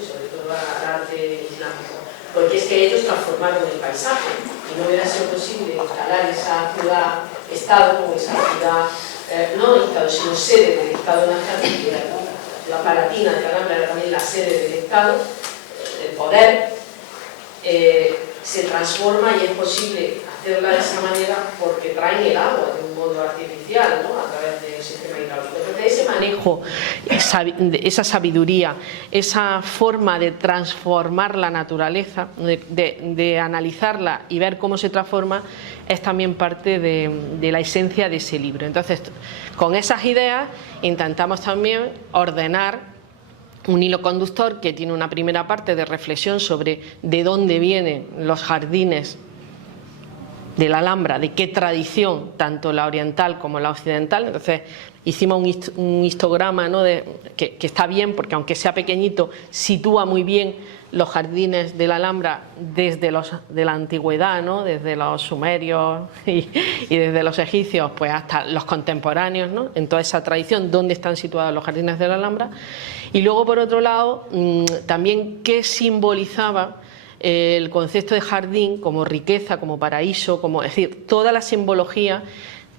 sobre todo al arte islámico, porque es que ellos transformaron el paisaje y no hubiera sido posible instalar esa ciudad-estado como esa ciudad, no Estado, sino sede del Estado nacional, que era la Palatina de Alhambra, era también la sede del Estado, del poder, se transforma y es posible hacerla de esa manera porque traen el agua de un modo artificial, ¿no? A través del sistema hidráulico. Entonces, manejo, esa sabiduría, esa forma de transformar la naturaleza, de analizarla y ver cómo se transforma, es también parte de la esencia de ese libro. Entonces, con esas ideas intentamos también ordenar un hilo conductor que tiene una primera parte de reflexión sobre de dónde vienen los jardines de la Alhambra, de qué tradición, tanto la oriental como la occidental. Entonces hicimos un histograma, ¿no?, que está bien, porque aunque sea pequeñito, sitúa muy bien los jardines de la Alhambra desde de la antigüedad, ¿no?, desde los sumerios y desde los egipcios pues hasta los contemporáneos, ¿no?, en toda esa tradición, dónde están situados los jardines de la Alhambra. Y luego, por otro lado, también qué simbolizaba el concepto de jardín como riqueza, como paraíso, es decir, toda la simbología,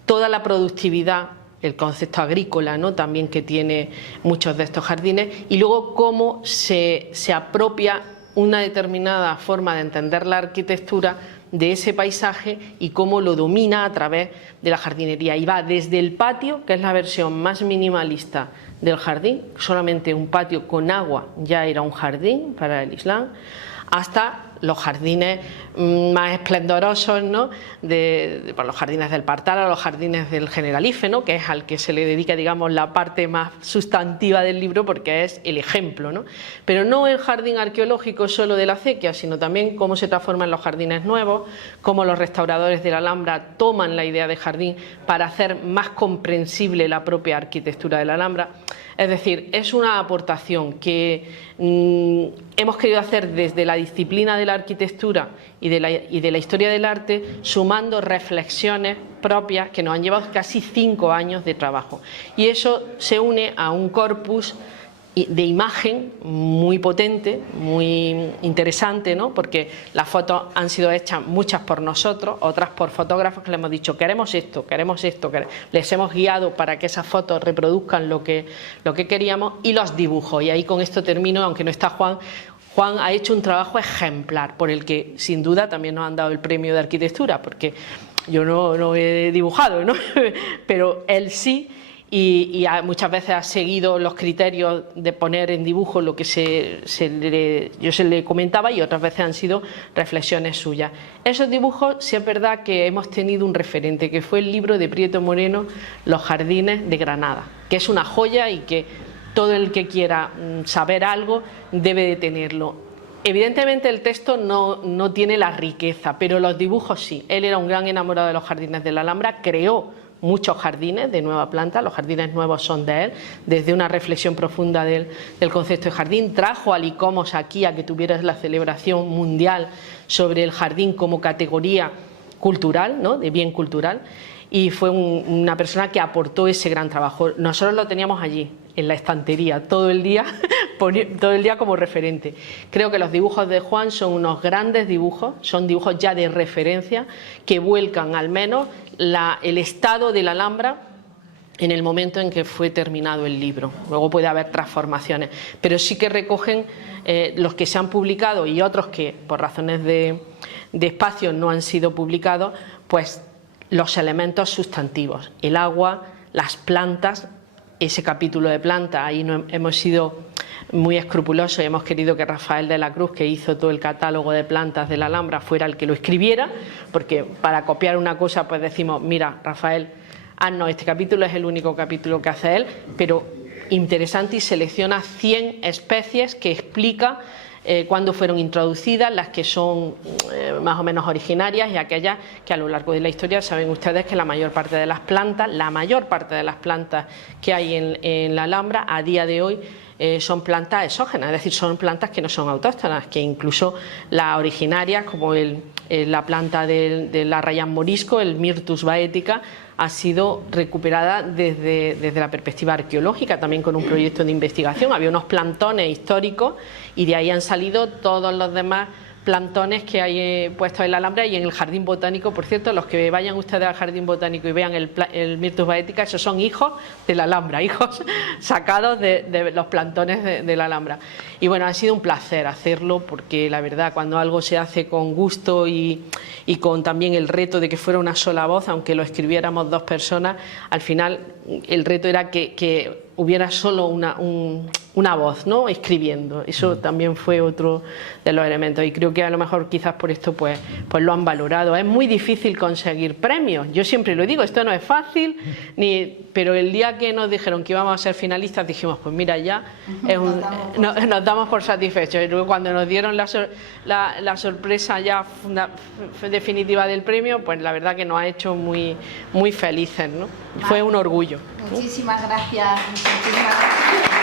toda la productividad, el concepto agrícola, ¿no?, también que tiene muchos de estos jardines, y luego cómo se apropia una determinada forma de entender la arquitectura de ese paisaje y cómo lo domina a través de la jardinería. Y va desde el patio, que es la versión más minimalista del jardín, solamente un patio con agua ya era un jardín para el Islam, hasta los jardines más esplendorosos, ¿no?, por los jardines del Partal a los jardines del Generalife, ¿no?, que es al que se le dedica, digamos, la parte más sustantiva del libro, porque es el ejemplo, ¿no? Pero no el jardín arqueológico solo de la acequia, sino también cómo se transforman los jardines nuevos, cómo los restauradores de la Alhambra toman la idea de jardín para hacer más comprensible la propia arquitectura de la Alhambra. Es decir, es una aportación que hemos querido hacer desde la disciplina de la arquitectura y de la historia del arte, sumando reflexiones propias que nos han llevado casi 5 años de trabajo. Y eso se une a un corpus de imagen muy potente, muy interesante, ¿no?, porque las fotos han sido hechas muchas por nosotros, otras por fotógrafos que le hemos dicho queremos esto, les hemos guiado para que esas fotos reproduzcan lo que queríamos, y los dibujos. Y ahí con esto termino, aunque no está Juan. Juan ha hecho un trabajo ejemplar, por el que sin duda también nos han dado el premio de arquitectura, porque yo no he dibujado, ¿no?, pero él sí. Y muchas veces ha seguido los criterios de poner en dibujo lo que yo se le comentaba, y otras veces han sido reflexiones suyas. Esos dibujos, sí es verdad que hemos tenido un referente, que fue el libro de Prieto Moreno, Los jardines de Granada, que es una joya y que todo el que quiera saber algo debe de tenerlo. Evidentemente el texto no tiene la riqueza, pero los dibujos sí. Él era un gran enamorado de los jardines de la Alhambra, creó muchos jardines de nueva planta, los jardines nuevos son de él, desde una reflexión profunda del concepto de jardín. Trajo a Licomos aquí a que tuviera la celebración mundial sobre el jardín como categoría cultural, ¿no?, de bien cultural, y fue una persona que aportó ese gran trabajo. Nosotros lo teníamos allí, en la estantería, todo el día como referente. Creo que los dibujos de Juan son unos grandes dibujos, son dibujos ya de referencia, que vuelcan al menos el estado de la Alhambra en el momento en que fue terminado el libro. Luego puede haber transformaciones, pero sí que recogen los que se han publicado y otros que por razones de espacio no han sido publicados, pues los elementos sustantivos, el agua, las plantas. Ese capítulo de plantas, ahí no hemos sido muy escrupulosos y hemos querido que Rafael de la Cruz, que hizo todo el catálogo de plantas de la Alhambra, fuera el que lo escribiera, porque para copiar una cosa pues decimos, mira, Rafael, no, este capítulo es el único capítulo que hace él, pero interesante, y selecciona 100 especies que explica cuándo fueron introducidas, las que son más o menos originarias y aquellas que a lo largo de la historia saben ustedes que la mayor parte de las plantas que hay en la Alhambra a día de hoy son plantas exógenas, es decir, son plantas que no son autóctonas, que incluso las originarias como la planta de la Rayán morisco, el Myrtus baetica, ha sido recuperada desde la perspectiva arqueológica, también con un proyecto de investigación. Había unos plantones históricos y de ahí han salido todos los demás plantones que hay puestos en la Alhambra y en el Jardín Botánico. Por cierto, los que vayan ustedes al Jardín Botánico y vean el Myrtus baetica, esos son hijos de la Alhambra, hijos sacados de los plantones de la Alhambra. Y bueno, ha sido un placer hacerlo, porque la verdad, cuando algo se hace con gusto y con también el reto de que fuera una sola voz, aunque lo escribiéramos 2 personas, al final el reto era que hubiera solo una voz, ¿no?, escribiendo. Eso también fue otro de los elementos, y creo que a lo mejor quizás por esto pues lo han valorado. Es muy difícil conseguir premios, yo siempre lo digo, esto no es fácil, pero el día que nos dijeron que íbamos a ser finalistas dijimos, pues mira, ya nos damos por satisfechos. Y luego cuando nos dieron la sorpresa ya definitiva del premio, pues la verdad que nos ha hecho muy, muy felices, ¿no? Fue un orgullo. Muchísimas gracias. Muchísimas gracias.